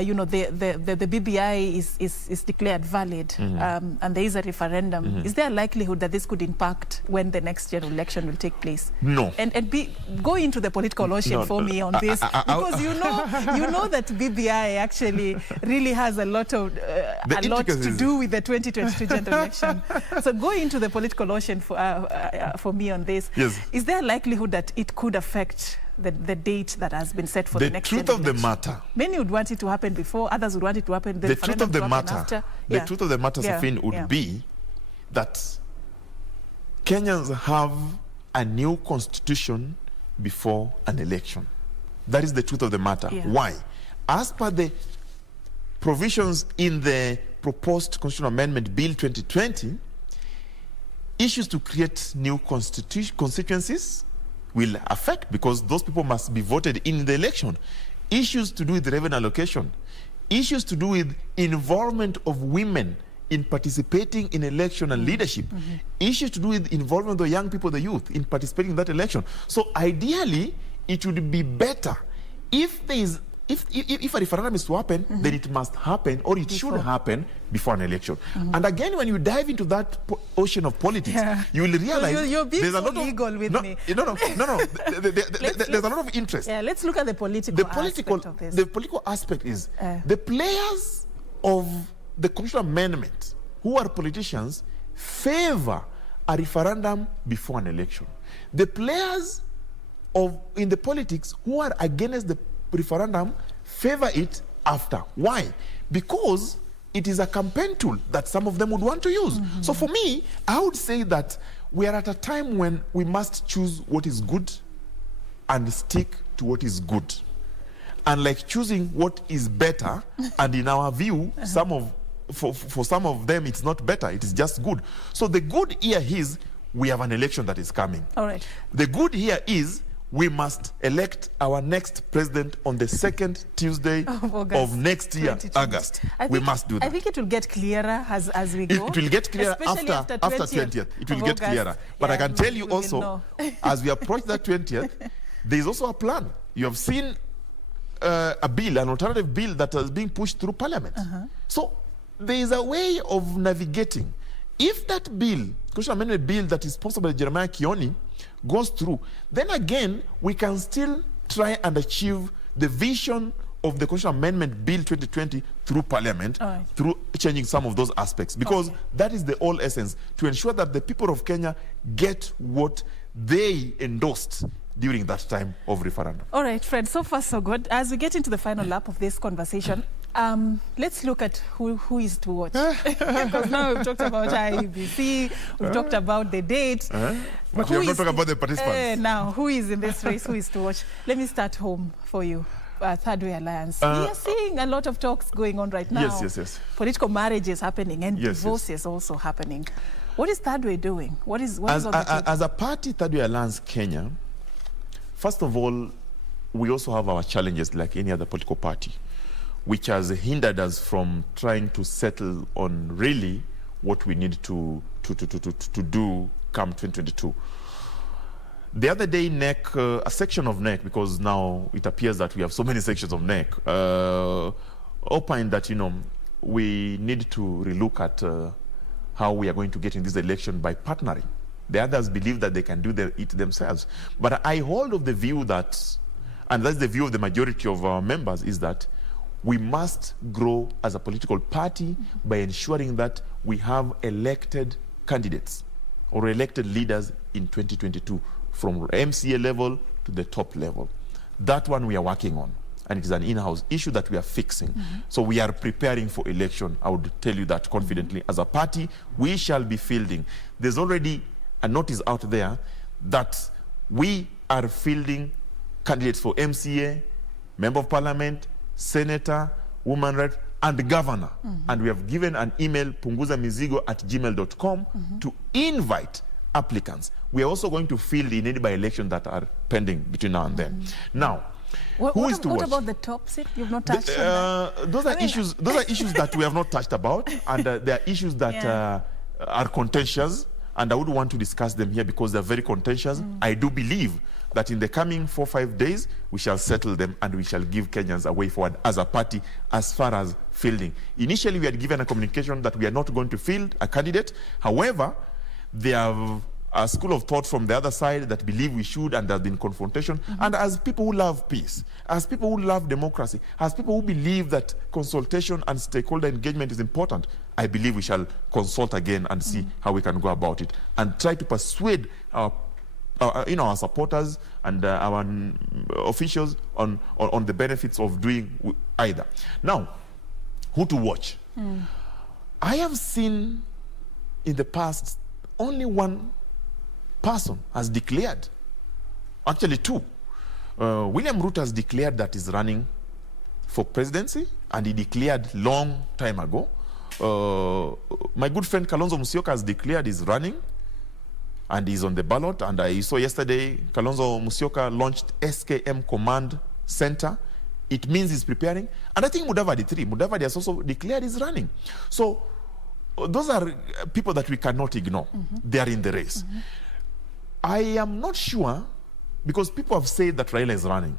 you know, the BBI is declared valid and there is a referendum, is there a likelihood that this could impact when the next general election will take place? No. And go into the political ocean for me on this, because you know that BBI actually really has a lot to do with the 2022 general election. So go into the political ocean for me on this. Yes. Is there a likelihood that it could affect the date that has been set for the next truth of the matter. Many would want it to happen before, others would want it to happen. The truth of the matter, truth of the matter, Serfine, would be that Kenyans have a new constitution before an election. That is the truth of the matter. Why? As per the provisions in the proposed Constitutional Amendment Bill 2020, issues to create new constituencies will affect, because those people must be voted in the election. Issues to do with revenue allocation, issues to do with involvement of women in participating in election and leadership, issues to do with involvement of young people, the youth, in participating in that election. So ideally, it would be better if there is if a referendum is to happen, then it must happen, or it should happen before an election. And again, when you dive into that ocean of politics, you will realize you're being there's a so lot legal of with me. No. There's a lot of interest. Yeah, let's look at the political aspect of this. The political aspect is the players of the constitutional amendment who are politicians favor a referendum before an election. The players in the politics who are against the referendum favor it after. Why? Because it is a campaign tool that some of them would want to use. So for me, I would say that we are at a time when we must choose what is good and stick to what is good. And like choosing what is better, and in our view, for some of them it's not better, it is just good. So the good here is we have an election that is coming. All right. The good here is we must elect our next president on the second Tuesday of next year, August. We must do that. I think it will get clearer as we go. It will get clearer after 20th. It will get clearer. But I can tell you also, as we approach that 20th, there is also a plan. You have seen a bill, an alternative bill that is being pushed through Parliament. So there is a way of navigating. If that bill, Constitutional Amendment Bill that is sponsored by Jeremiah Kioni, goes through, then again, we can still try and achieve the vision of the Constitutional Amendment Bill 2020 through Parliament, through changing some of those aspects, because that is the whole essence, to ensure that the people of Kenya get what they endorsed during that time of referendum. All right, Fred, so far so good. As we get into the final lap of this conversation, let's look at who is to watch. Because now we've talked about IEBC, we've talked about the date. But we have not talked about the participants. Now, who is in this race, who is to watch? Let me start home for you. Thirdway Alliance. We are seeing a lot of talks going on right now. Yes. Political marriages happening and divorces also happening. What is Thirdway doing? What is on the table? As a party, Thirdway Alliance Kenya, first of all, we also have our challenges like any other political party, which has hindered us from trying to settle on really what we need to do come 2022. The other day, NEC, a section of NEC, because now it appears that we have so many sections of NEC, opined that, we need to relook at how we are going to get in this election by partnering The others believe that they can do it themselves. But I hold of the view that, and that's the view of the majority of our members, is that we must grow as a political party by ensuring that we have elected candidates or elected leaders in 2022 from MCA level to the top level. That one we are working on, and it is an in-house issue that we are fixing. So we are preparing for election. I would tell you that confidently. As a party, we shall be fielding. There's already a notice out there that we are fielding candidates for MCA, Member of Parliament, Senator, Woman Rep, and Governor. And we have given an email, punguzamizigo@gmail.com, to invite applicants. We are also going to field in any by-election that are pending between now and then. Now, who is to watch? What about the top seat? You've not touched on that. Those are issues that we have not touched about, and there are issues that are contentious, and I would want to discuss them here because they're very contentious. I do believe that in the coming 4 or 5 days, we shall settle them and we shall give Kenyans a way forward as a party as far as fielding. Initially, we had given a communication that we are not going to field a candidate. However, there are a school of thought from the other side that believe we should, and there has been confrontation. And as people who love peace, as people who love democracy, as people who believe that consultation and stakeholder engagement is important, I believe we shall consult again and see how we can go about it and try to persuade our supporters and our officials on the benefits of doing either. Now, who to watch? I have seen in the past only one person has declared, actually two. William Ruto has declared that he's running for presidency, and he declared long time ago. My good friend Kalonzo Musyoka has declared he's running, and he's on the ballot. And I saw yesterday Kalonzo Musyoka launched SKM Command Center. It means he's preparing. And I think Mudavadi has also declared he's running. So those are people that we cannot ignore. They are in the race. I am not sure, because people have said that Raila is running,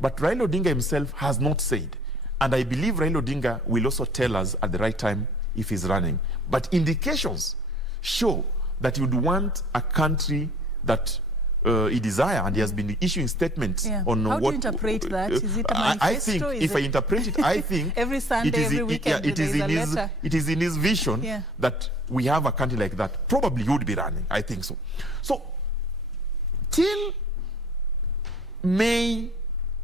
but Raila Odinga himself has not said. And I believe Raila Odinga will also tell us at the right time if he's running. But indications show that he would want a country that he desires, and he has been issuing statements on How what... do you interpret that? Is it a manifesto? I think, if I interpret it, I think... Every Sunday, every weekend, it is in his vision that we have a country like that. Probably he would be running. I think so. So, till May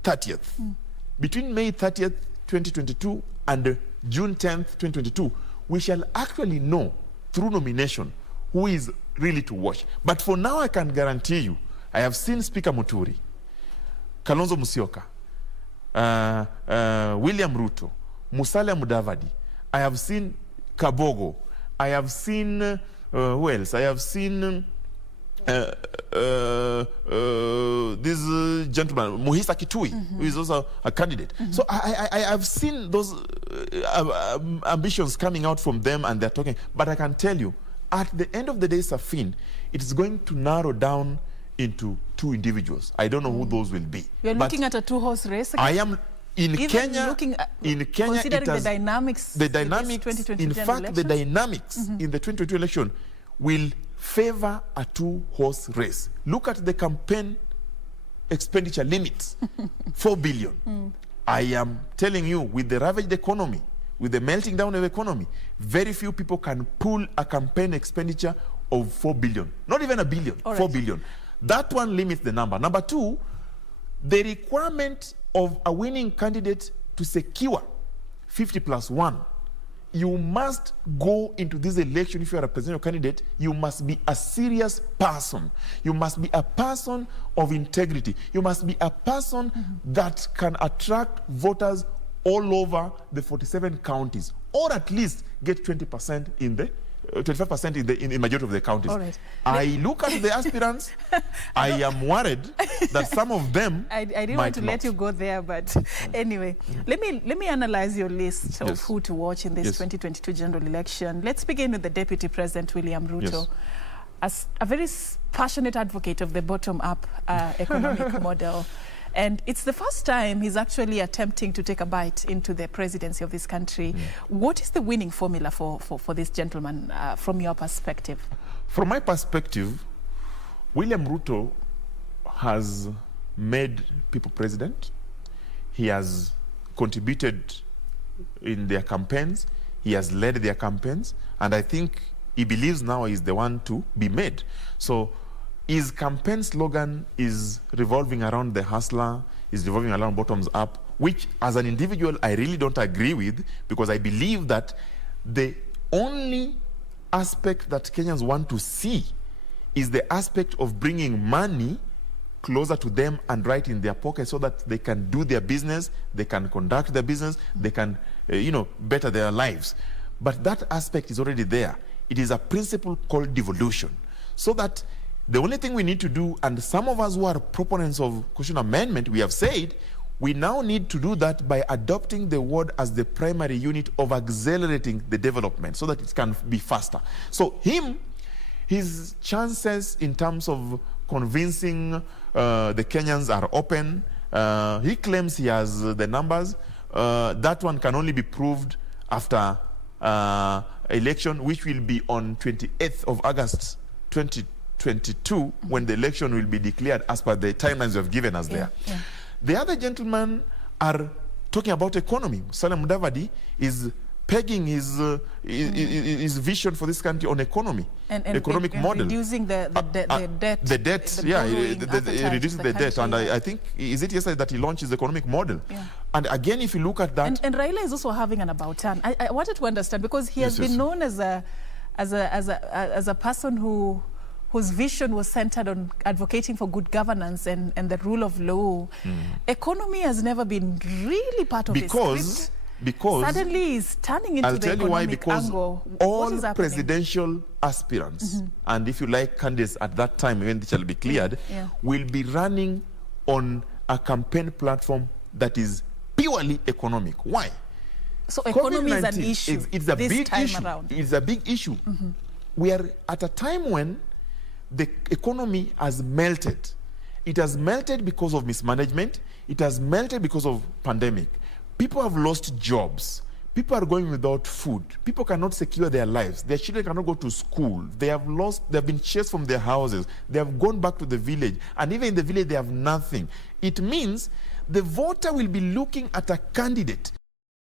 30th, between May 30th, 2022 and June 10th, 2022, we shall actually know through nomination who is really to watch. But for now, I can guarantee you, I have seen Speaker Muturi, Kalonzo Musyoka, William Ruto, Musalia Mudavadi. I have seen Kabogo. I have seen, who else? I have seen this gentleman, Muhisa Kitui, who is also a candidate. So I have seen those ambitions coming out from them, and they're talking. But I can tell you, at the end of the day, Serfine, it is going to narrow down into two individuals. I don't know who those will be. You're looking at a two-horse race again? I am in Kenya. Considering the dynamics, in fact, the dynamics in the 2022 election will favor a two-horse race. Look at the campaign expenditure limits, 4 billion. I am telling you, with the ravaged economy, with the melting down of the economy, very few people can pull a campaign expenditure of 4 billion. Not even a billion, 4 billion. That one limits the number. Number two, the requirement of a winning candidate to secure 50+1. You must go into this election, if you are a presidential candidate, you must be a serious person. You must be a person of integrity. You must be a person that can attract voters all over the 47 counties, or at least get 20% in the 25% in the majority of the counties. I look at the aspirants. I am worried that some of them I didn't want to let you go there, but anyway, let me analyze your list of who to watch in this 2022 general election. Let's begin with the Deputy President, William Ruto. As a very passionate advocate of the bottom-up economic model. And it's the first time he's actually attempting to take a bite into the presidency of this country. What is the winning formula for this gentleman from your perspective? From my perspective, William Ruto has made people president. He has contributed in their campaigns. He has led their campaigns. And I think he believes now he's the one to be made. So his campaign slogan is revolving around the hustler, is revolving around bottoms up, which as an individual I really don't agree with, because I believe that the only aspect that Kenyans want to see is the aspect of bringing money closer to them and right in their pocket so that they can do their business, they can conduct their business, they can, better their lives. But that aspect is already there. It is a principle called devolution. So that the only thing we need to do, and some of us who are proponents of constitutional amendment, we have said, we now need to do that by adopting the word as the primary unit of accelerating the development so that it can be faster. So his chances in terms of convincing the Kenyans are open. He claims he has the numbers. That one can only be proved after election, which will be on 28th of August 2022, when the election will be declared as per the timelines you have given us there. Yeah. The other gentlemen are talking about economy. Salam Mudavadi is pegging his vision for this country on economy, economic model. Reducing the debt. The debt, reducing the debt. And I think, is it yesterday that he launched his economic model? Yeah. And again, if you look at that... And Raila is also having an about turn. I wanted to understand, because he has been known as a person whose vision was centered on advocating for good governance and the rule of law. Economy has never been really part of his script. Because suddenly he's turning into the economic angle. All presidential aspirants, and if you like candidates at that time when they shall be cleared, will be running on a campaign platform that is purely economic. Why? So economy is an issue. It's a big issue. It's a big issue. We are at a time when the economy has melted. It has melted because of mismanagement. It has melted because of pandemic. People have lost jobs. People are going without food. People cannot secure their lives. Their children cannot go to school. They have been chased from their houses. They have gone back to the village. And even in the village, they have nothing. It means the voter will be looking at a candidate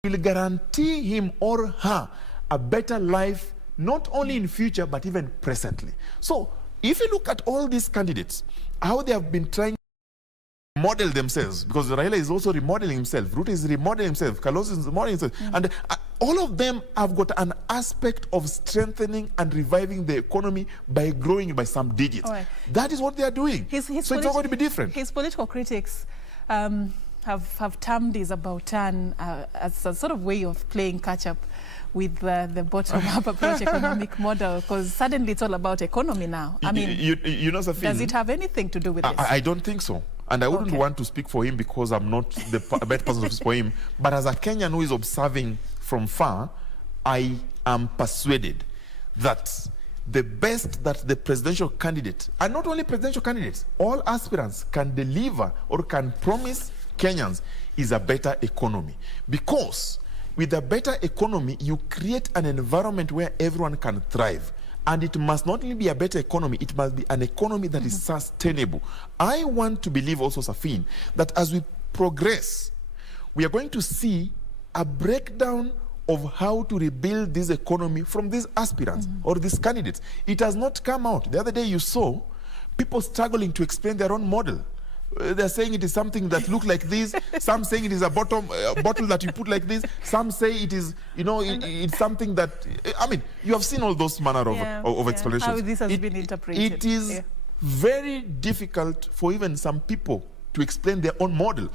who will guarantee him or her a better life, not only in future, but even presently. So if you look at all these candidates, how they have been trying model themselves, because Raila is also remodeling himself, Ruto is remodeling himself, Carlos is remodeling himself, and all of them have got an aspect of strengthening and reviving the economy by growing by some digits. Right. That is what they are doing. So it's not going to be different. His political critics have termed his about turn as a sort of way of playing catch-up with the bottom-up approach economic model, because suddenly it's all about economy now. I mean, you know, Serfine, does it have anything to do with this? I don't think so. And I wouldn't want to speak for him because I'm not the best person to speak for him. But as a Kenyan who is observing from far, I am persuaded that the best that the presidential candidate, and not only presidential candidates, all aspirants can deliver or can promise Kenyans is a better economy. Because with a better economy, you create an environment where everyone can thrive. And it must not only be a better economy, it must be an economy that is sustainable. I want to believe also, Serfine, that as we progress, we are going to see a breakdown of how to rebuild this economy from these aspirants or these candidates. It has not come out. The other day you saw people struggling to explain their own model. They're saying it is something that looks like this. Some saying it is a bottle that you put like this. Some say it is, it's something that, I mean, you have seen all those manner of explanations. How this has been interpreted. It is very difficult for even some people to explain their own model.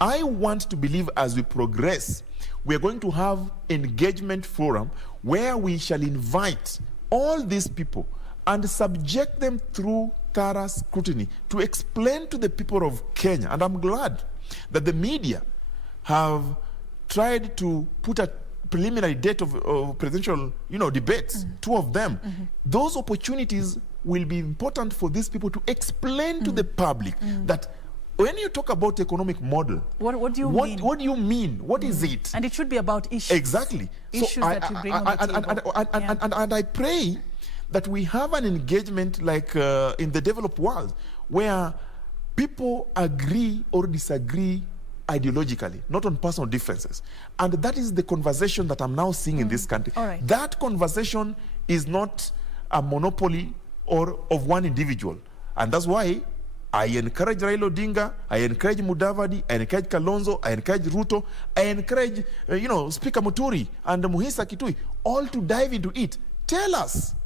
I want to believe as we progress, we are going to have engagement forum where we shall invite all these people and subject them through thorough scrutiny to explain to the people of Kenya. And I'm glad that the media have tried to put a preliminary date of presidential, debates, two of them. Those opportunities will be important for these people to explain to the public that when you talk about economic model, what do you mean? What do you mean? What is it? And it should be about issues. Exactly. Issues that you bring on the table. And I pray that we have an engagement like in the developed world, where people agree or disagree ideologically, not on personal differences. And that is the conversation that I'm now seeing in this country. All right. That conversation is not a monopoly or of one individual. And that's why I encourage Raila Odinga, I encourage Mudavadi, I encourage Kalonzo, I encourage Ruto, I encourage, Speaker Muturi and Muhisa Kitui, all to dive into it. Tell us,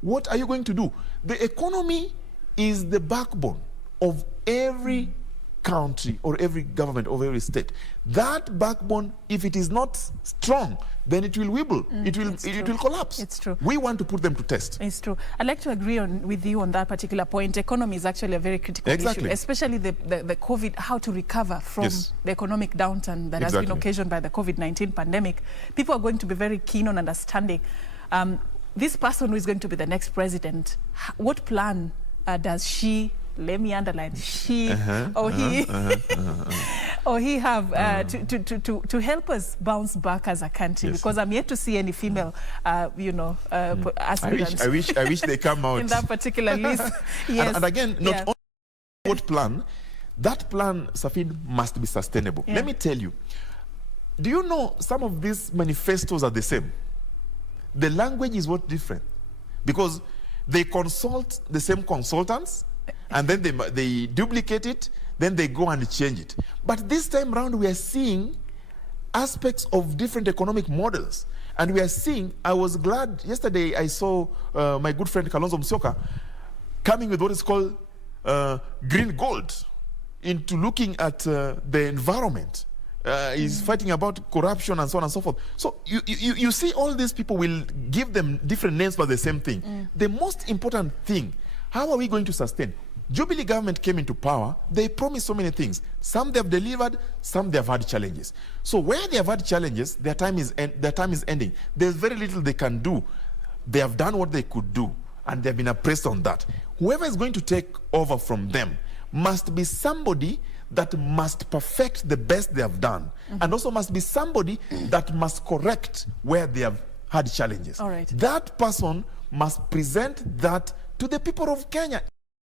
what are you going to do? The economy is the backbone of every country or every government of every state. That backbone, if it is not strong, then it will wibble. It will collapse. It's true. We want to put them to test. It's true. I'd like to agree with you on that particular point. Economy is actually a very critical issue, especially the COVID, how to recover from the economic downturn that has been occasioned by the COVID-19 pandemic. People are going to be very keen on understanding this person who is going to be the next president. What plan does she, let me underline, she or he or he have to help us bounce back as a country? Because I'm yet to see any female aspirants. I wish they come out in that particular list. Yes. And again, not only what plan, that plan, Serfine, must be sustainable. Let me tell you, do you know some of these manifestos are the same? The language is what different, because they consult the same consultants, and then they duplicate it, then they go and change it. But this time around, we are seeing aspects of different economic models. And we are seeing, I was glad, yesterday I saw my good friend Kalonzo Musyoka coming with what is called green gold into looking at the environment. He's fighting about corruption and so on and so forth. So you see all these people will give them different names for the same thing. The most important thing, how are we going to sustain? Jubilee government came into power, they promised so many things. Some they have delivered, some they have had challenges. So where they have had challenges, their time is ending. There's very little they can do. They have done what they could do, and they've been oppressed on that. Whoever is going to take over from them must be somebody that must perfect the best they have done, and also must be somebody that must correct where they have had challenges. All right. That person must present that to the people of Kenya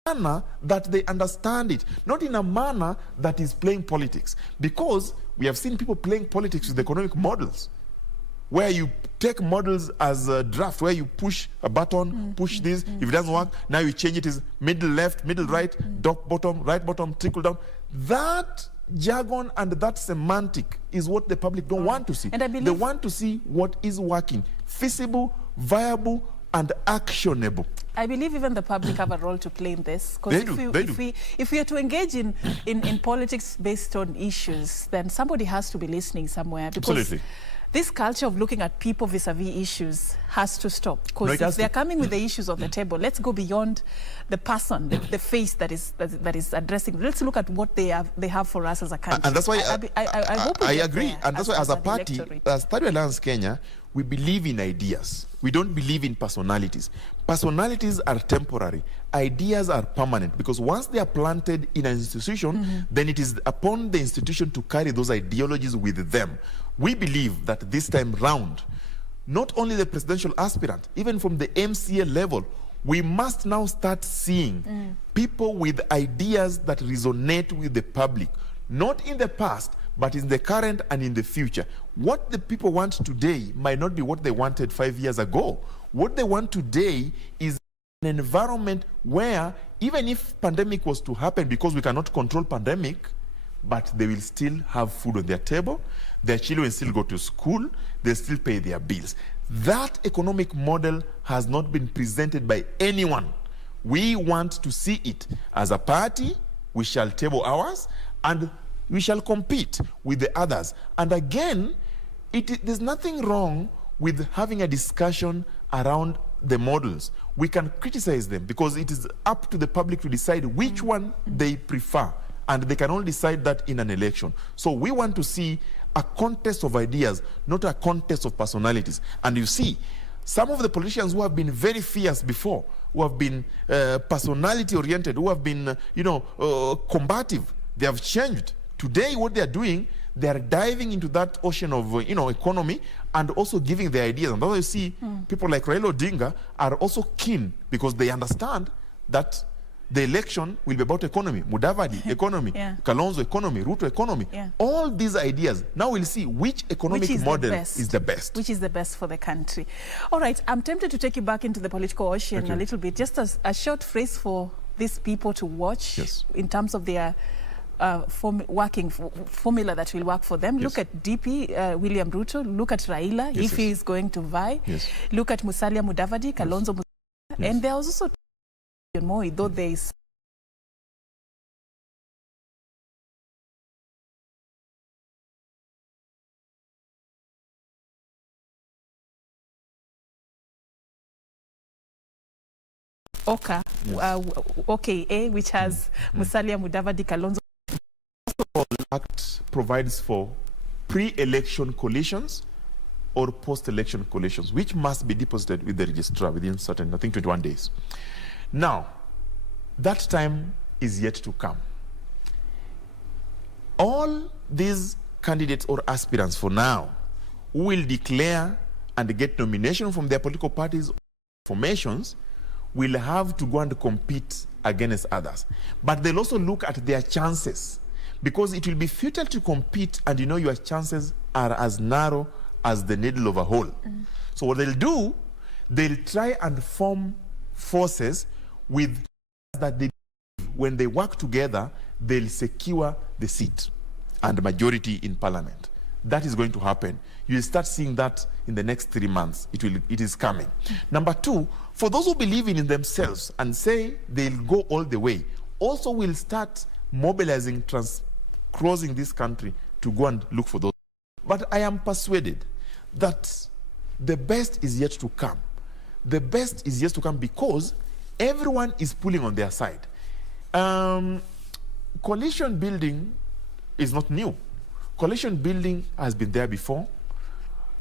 in a manner that they understand it, not in a manner that is playing politics. Because we have seen people playing politics with economic models, where you take models as a draft, where you push a button, push this, if it doesn't work, now you change it as middle left, middle right, top bottom, right bottom, trickle down. That jargon and that semantic is what the public don't want to see. And I believe they want to see what is working, feasible, viable, and actionable. I believe even the public have a role to play in this. Because if we are to engage in politics based on issues, then somebody has to be listening somewhere. Because Absolutely. This culture of looking at people vis-a-vis issues has to stop. Because if they're coming with the issues on the table, let's go beyond the person, the face that is addressing. Let's look at what they have for us as a country. And that's why I agree. And that's why as a party, as Thirdway Alliance Kenya, we believe in ideas. We don't believe in personalities. Personalities are temporary. Ideas are permanent, because once they are planted in an institution, then it is upon the institution to carry those ideologies with them. We believe that this time round, not only the presidential aspirant, even from the MCA level, we must now start seeing people with ideas that resonate with the public, not in the past, but in the current and in the future. What the people want today might not be what they wanted 5 years ago. What they want today is an environment where, even if pandemic was to happen, because we cannot control pandemic, but they will still have food on their table, their children still go to school, they still pay their bills. That economic model has not been presented by anyone. We want to see it. As a party, we shall table ours, and we shall compete with the others. And again, there's nothing wrong with having a discussion around the models. We can criticize them, because it is up to the public to decide which one they prefer. And they can only decide that in an election. So we want to see a contest of ideas, not a contest of personalities. And you see, some of the politicians who have been very fierce before, who have been personality-oriented, who have been, combative, they have changed. Today, what they are doing, they are diving into that ocean of economy and also giving their ideas. And that's why you see people like Raila Odinga are also keen, because they understand that the election will be about economy. Mudavadi, economy. Kalonzo, economy. Ruto, economy. All these ideas. Now we'll see which economic model is the best. Which is the best for the country. All right, I'm tempted to take you back into the political ocean a little bit. Just a short phrase for these people to watch in terms of their formula that will work for them. Look at DP, William Ruto. Look at Raila, if he is going to vie. Look at Musalia Mudavadi, Kalonzo Musyoka. And there was also more, though there is OKA, which has Musalia Mudavadi, Kalonzo. The Act provides for pre-election coalitions or post-election coalitions, which must be deposited with the registrar within certain, I think, 21 days. Now, that time is yet to come. All these candidates or aspirants for now who will declare and get nomination from their political parties or formations will have to go and compete against others. But they'll also look at their chances, because it will be futile to compete and your chances are as narrow as the needle of a hole. So what they'll do, they'll try and form forces with that they, when they work together, they'll secure the seat and majority in parliament. That is going to happen. You'll start seeing that in the next 3 months. It is coming. Number two, for those who believe in themselves and say they'll go all the way, also will start mobilizing, crossing this country to go and look for those. But I am persuaded that the best is yet to come. The best is yet to come because everyone is pulling on their side. Coalition building is not new. Coalition building has been there before.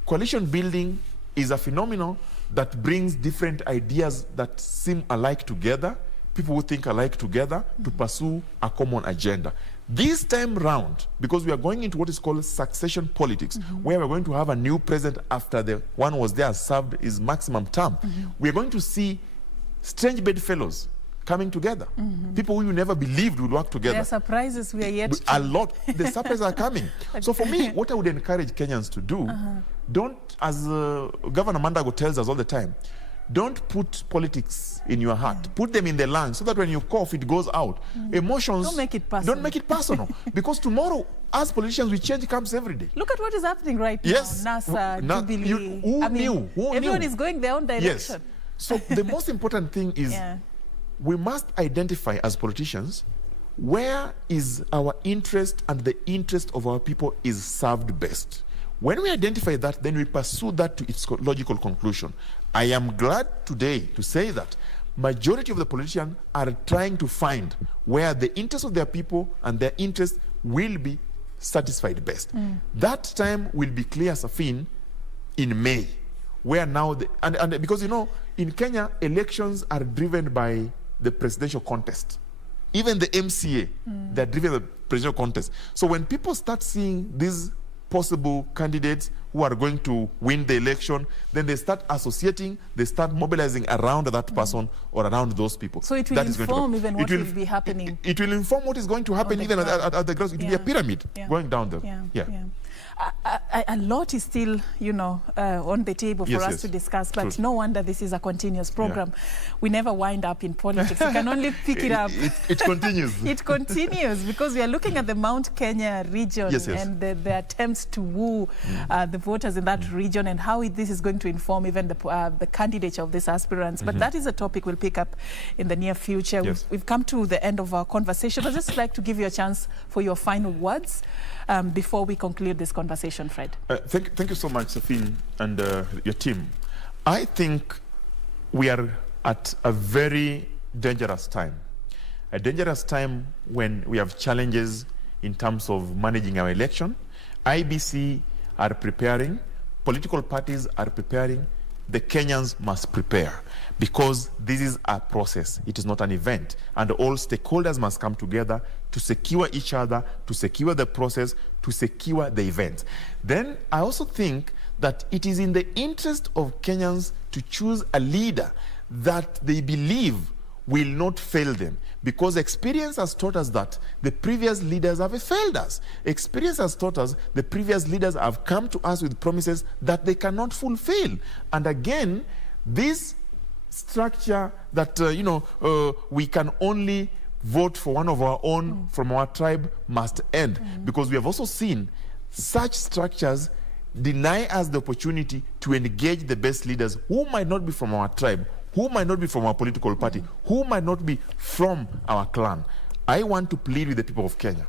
Coalition building is a phenomenon that brings different ideas that seem alike together, people who think alike together, to pursue a common agenda. This time round, because we are going into what is called succession politics, where we're going to have a new president after the one was there served his maximum term, we are going to see strange bedfellows coming together. People who you never believed would work together. There are surprises we are yet to... A lot. The surprises are coming. So for me, what I would encourage Kenyans to do, don't, as Governor Mandago tells us all the time, don't put politics in your heart. Put them in the lungs so that when you cough, it goes out. Emotions, don't make it personal. Don't make it personal. Because tomorrow, as politicians, we change comes every day. Look at what is happening right now. NASA, Jubilee. Who knew? Everyone is going their own direction. Yes. So the most important thing is we must identify as politicians where is our interest and the interest of our people is served best. When we identify that, then we pursue that to its logical conclusion. I am glad today to say that majority of the politicians are trying to find where the interest of their people and their interest will be satisfied best. That time will be clear, Serfine, in May, where now, and because in Kenya, elections are driven by the presidential contest. Even the MCA, they're driven by the presidential contest. So when people start seeing these possible candidates who are going to win the election, then they start associating, they start mobilizing around that person or around those people. So it will inform even what will be happening. It will inform what is going to happen even at the ground. It will be a pyramid going down there. A lot is still, on the table for us to discuss, but no wonder this is a continuous program. We never wind up in politics. We can only pick it up. It continues. It continues because we are looking at the Mount Kenya region and the attempts to woo the voters in that region and how this is going to inform even the candidature of these aspirants. But that is a topic we'll pick up in the near future. We've come to the end of our conversation. I'd just like to give you a chance for your final words before we conclude this conversation, Fred. Thank you so much, Serfine, and your team. I think we are at a very dangerous time. A dangerous time when we have challenges in terms of managing our election. IEBC are preparing, political parties are preparing, the Kenyans must prepare, because this is a process. It is not an event. And all stakeholders must come together to secure each other, to secure the process, to secure the event. Then I also think that it is in the interest of Kenyans to choose a leader that they believe will not fail them, because experience has taught us that the previous leaders have failed us. Experience has taught us the previous leaders have come to us with promises that they cannot fulfill. And again, this structure that we can only vote for one of our own from our tribe must end, because we have also seen such structures deny us the opportunity to engage the best leaders who might not be from our tribe, who might not be from our political party, who might not be from our clan. I want to plead with the people of Kenya,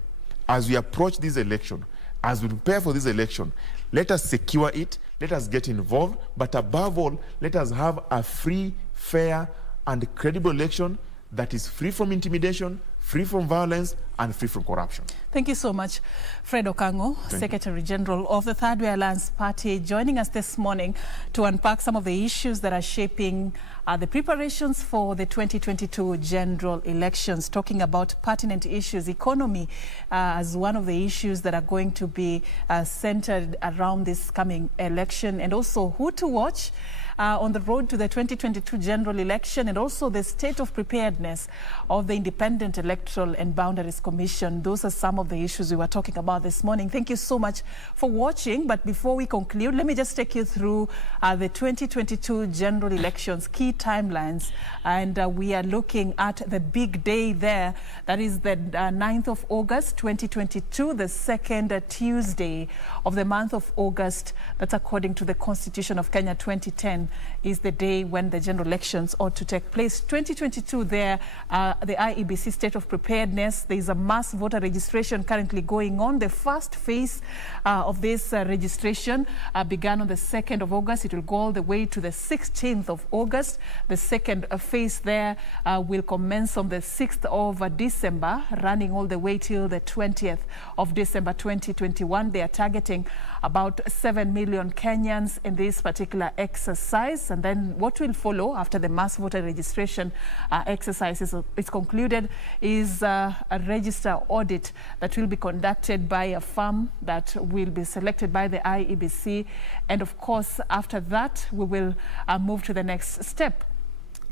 as we approach this election, as we prepare for this election, let us secure it, let us get involved, but above all, let us have a free, fair, and credible election that is free from intimidation, free from violence, and free from corruption. Thank you so much, Fred Okango, Secretary-General of the Thirdway Alliance Party, joining us this morning to unpack some of the issues that are shaping the preparations for the 2022 general elections, talking about pertinent issues, economy as one of the issues that are going to be centered around this coming election, and also who to watch on the road to the 2022 general election, and also the state of preparedness of the Independent Electoral and Boundaries Commission. Those are some of the issues we were talking about this morning. Thank you so much for watching. But before we conclude, let me just take you through the 2022 general elections, key timelines. And we are looking at the big day there. That is the 9th of August, 2022, the second Tuesday of the month of August. That's according to the Constitution of Kenya 2010, is the day when the general elections ought to take place. 2022 there, the IEBC state of preparedness. There is a mass voter registration currently going on. The first phase of this registration began on the 2nd of August. It will go all the way to the 16th of August. The second phase there will commence on the 6th of December, running all the way till the 20th of December 2021. They are targeting about 7 million Kenyans in this particular exercise. And then what will follow after the mass voter registration exercise is concluded is a register audit that will be conducted by a firm that will be selected by the IEBC. And of course, after that, we will move to the next step.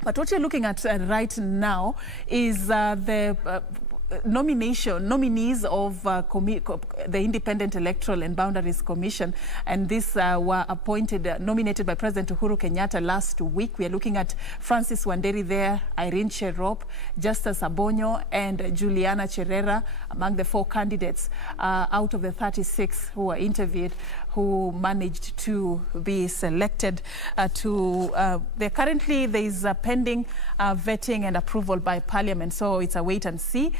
But what you're looking at right now is the nominees of the Independent Electoral and Boundaries Commission, and these were nominated by President Uhuru Kenyatta last week. We are looking at Francis Wanderi there, Irene Cherop, Justus Abonyo, and Juliana Cherera among the 4 candidates out of the 36 who were interviewed, who managed to be selected currently there is pending vetting and approval by Parliament, so it's a wait and see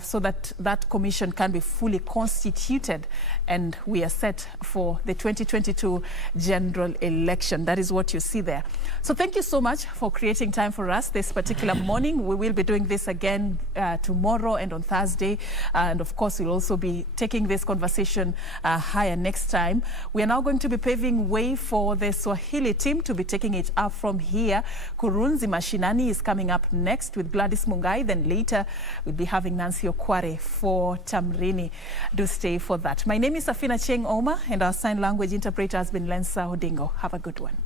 so that that commission can be fully constituted, and we are set for the 2022 general election. That is what you see there. So thank you so much for creating time for us this particular morning. We will be doing this again tomorrow and on Thursday, and of course we'll also be taking this conversation higher next time. We are now going to be paving way for the Swahili team to be taking it up from here. Kurunzi Mashinani is coming up next with Gladys Mungai. Then later we'll be having Nancy Okware for Tamrini. Do stay for that. My name is Achieng Ouma, and our sign language interpreter has been Lensa Odingo. Have a good one.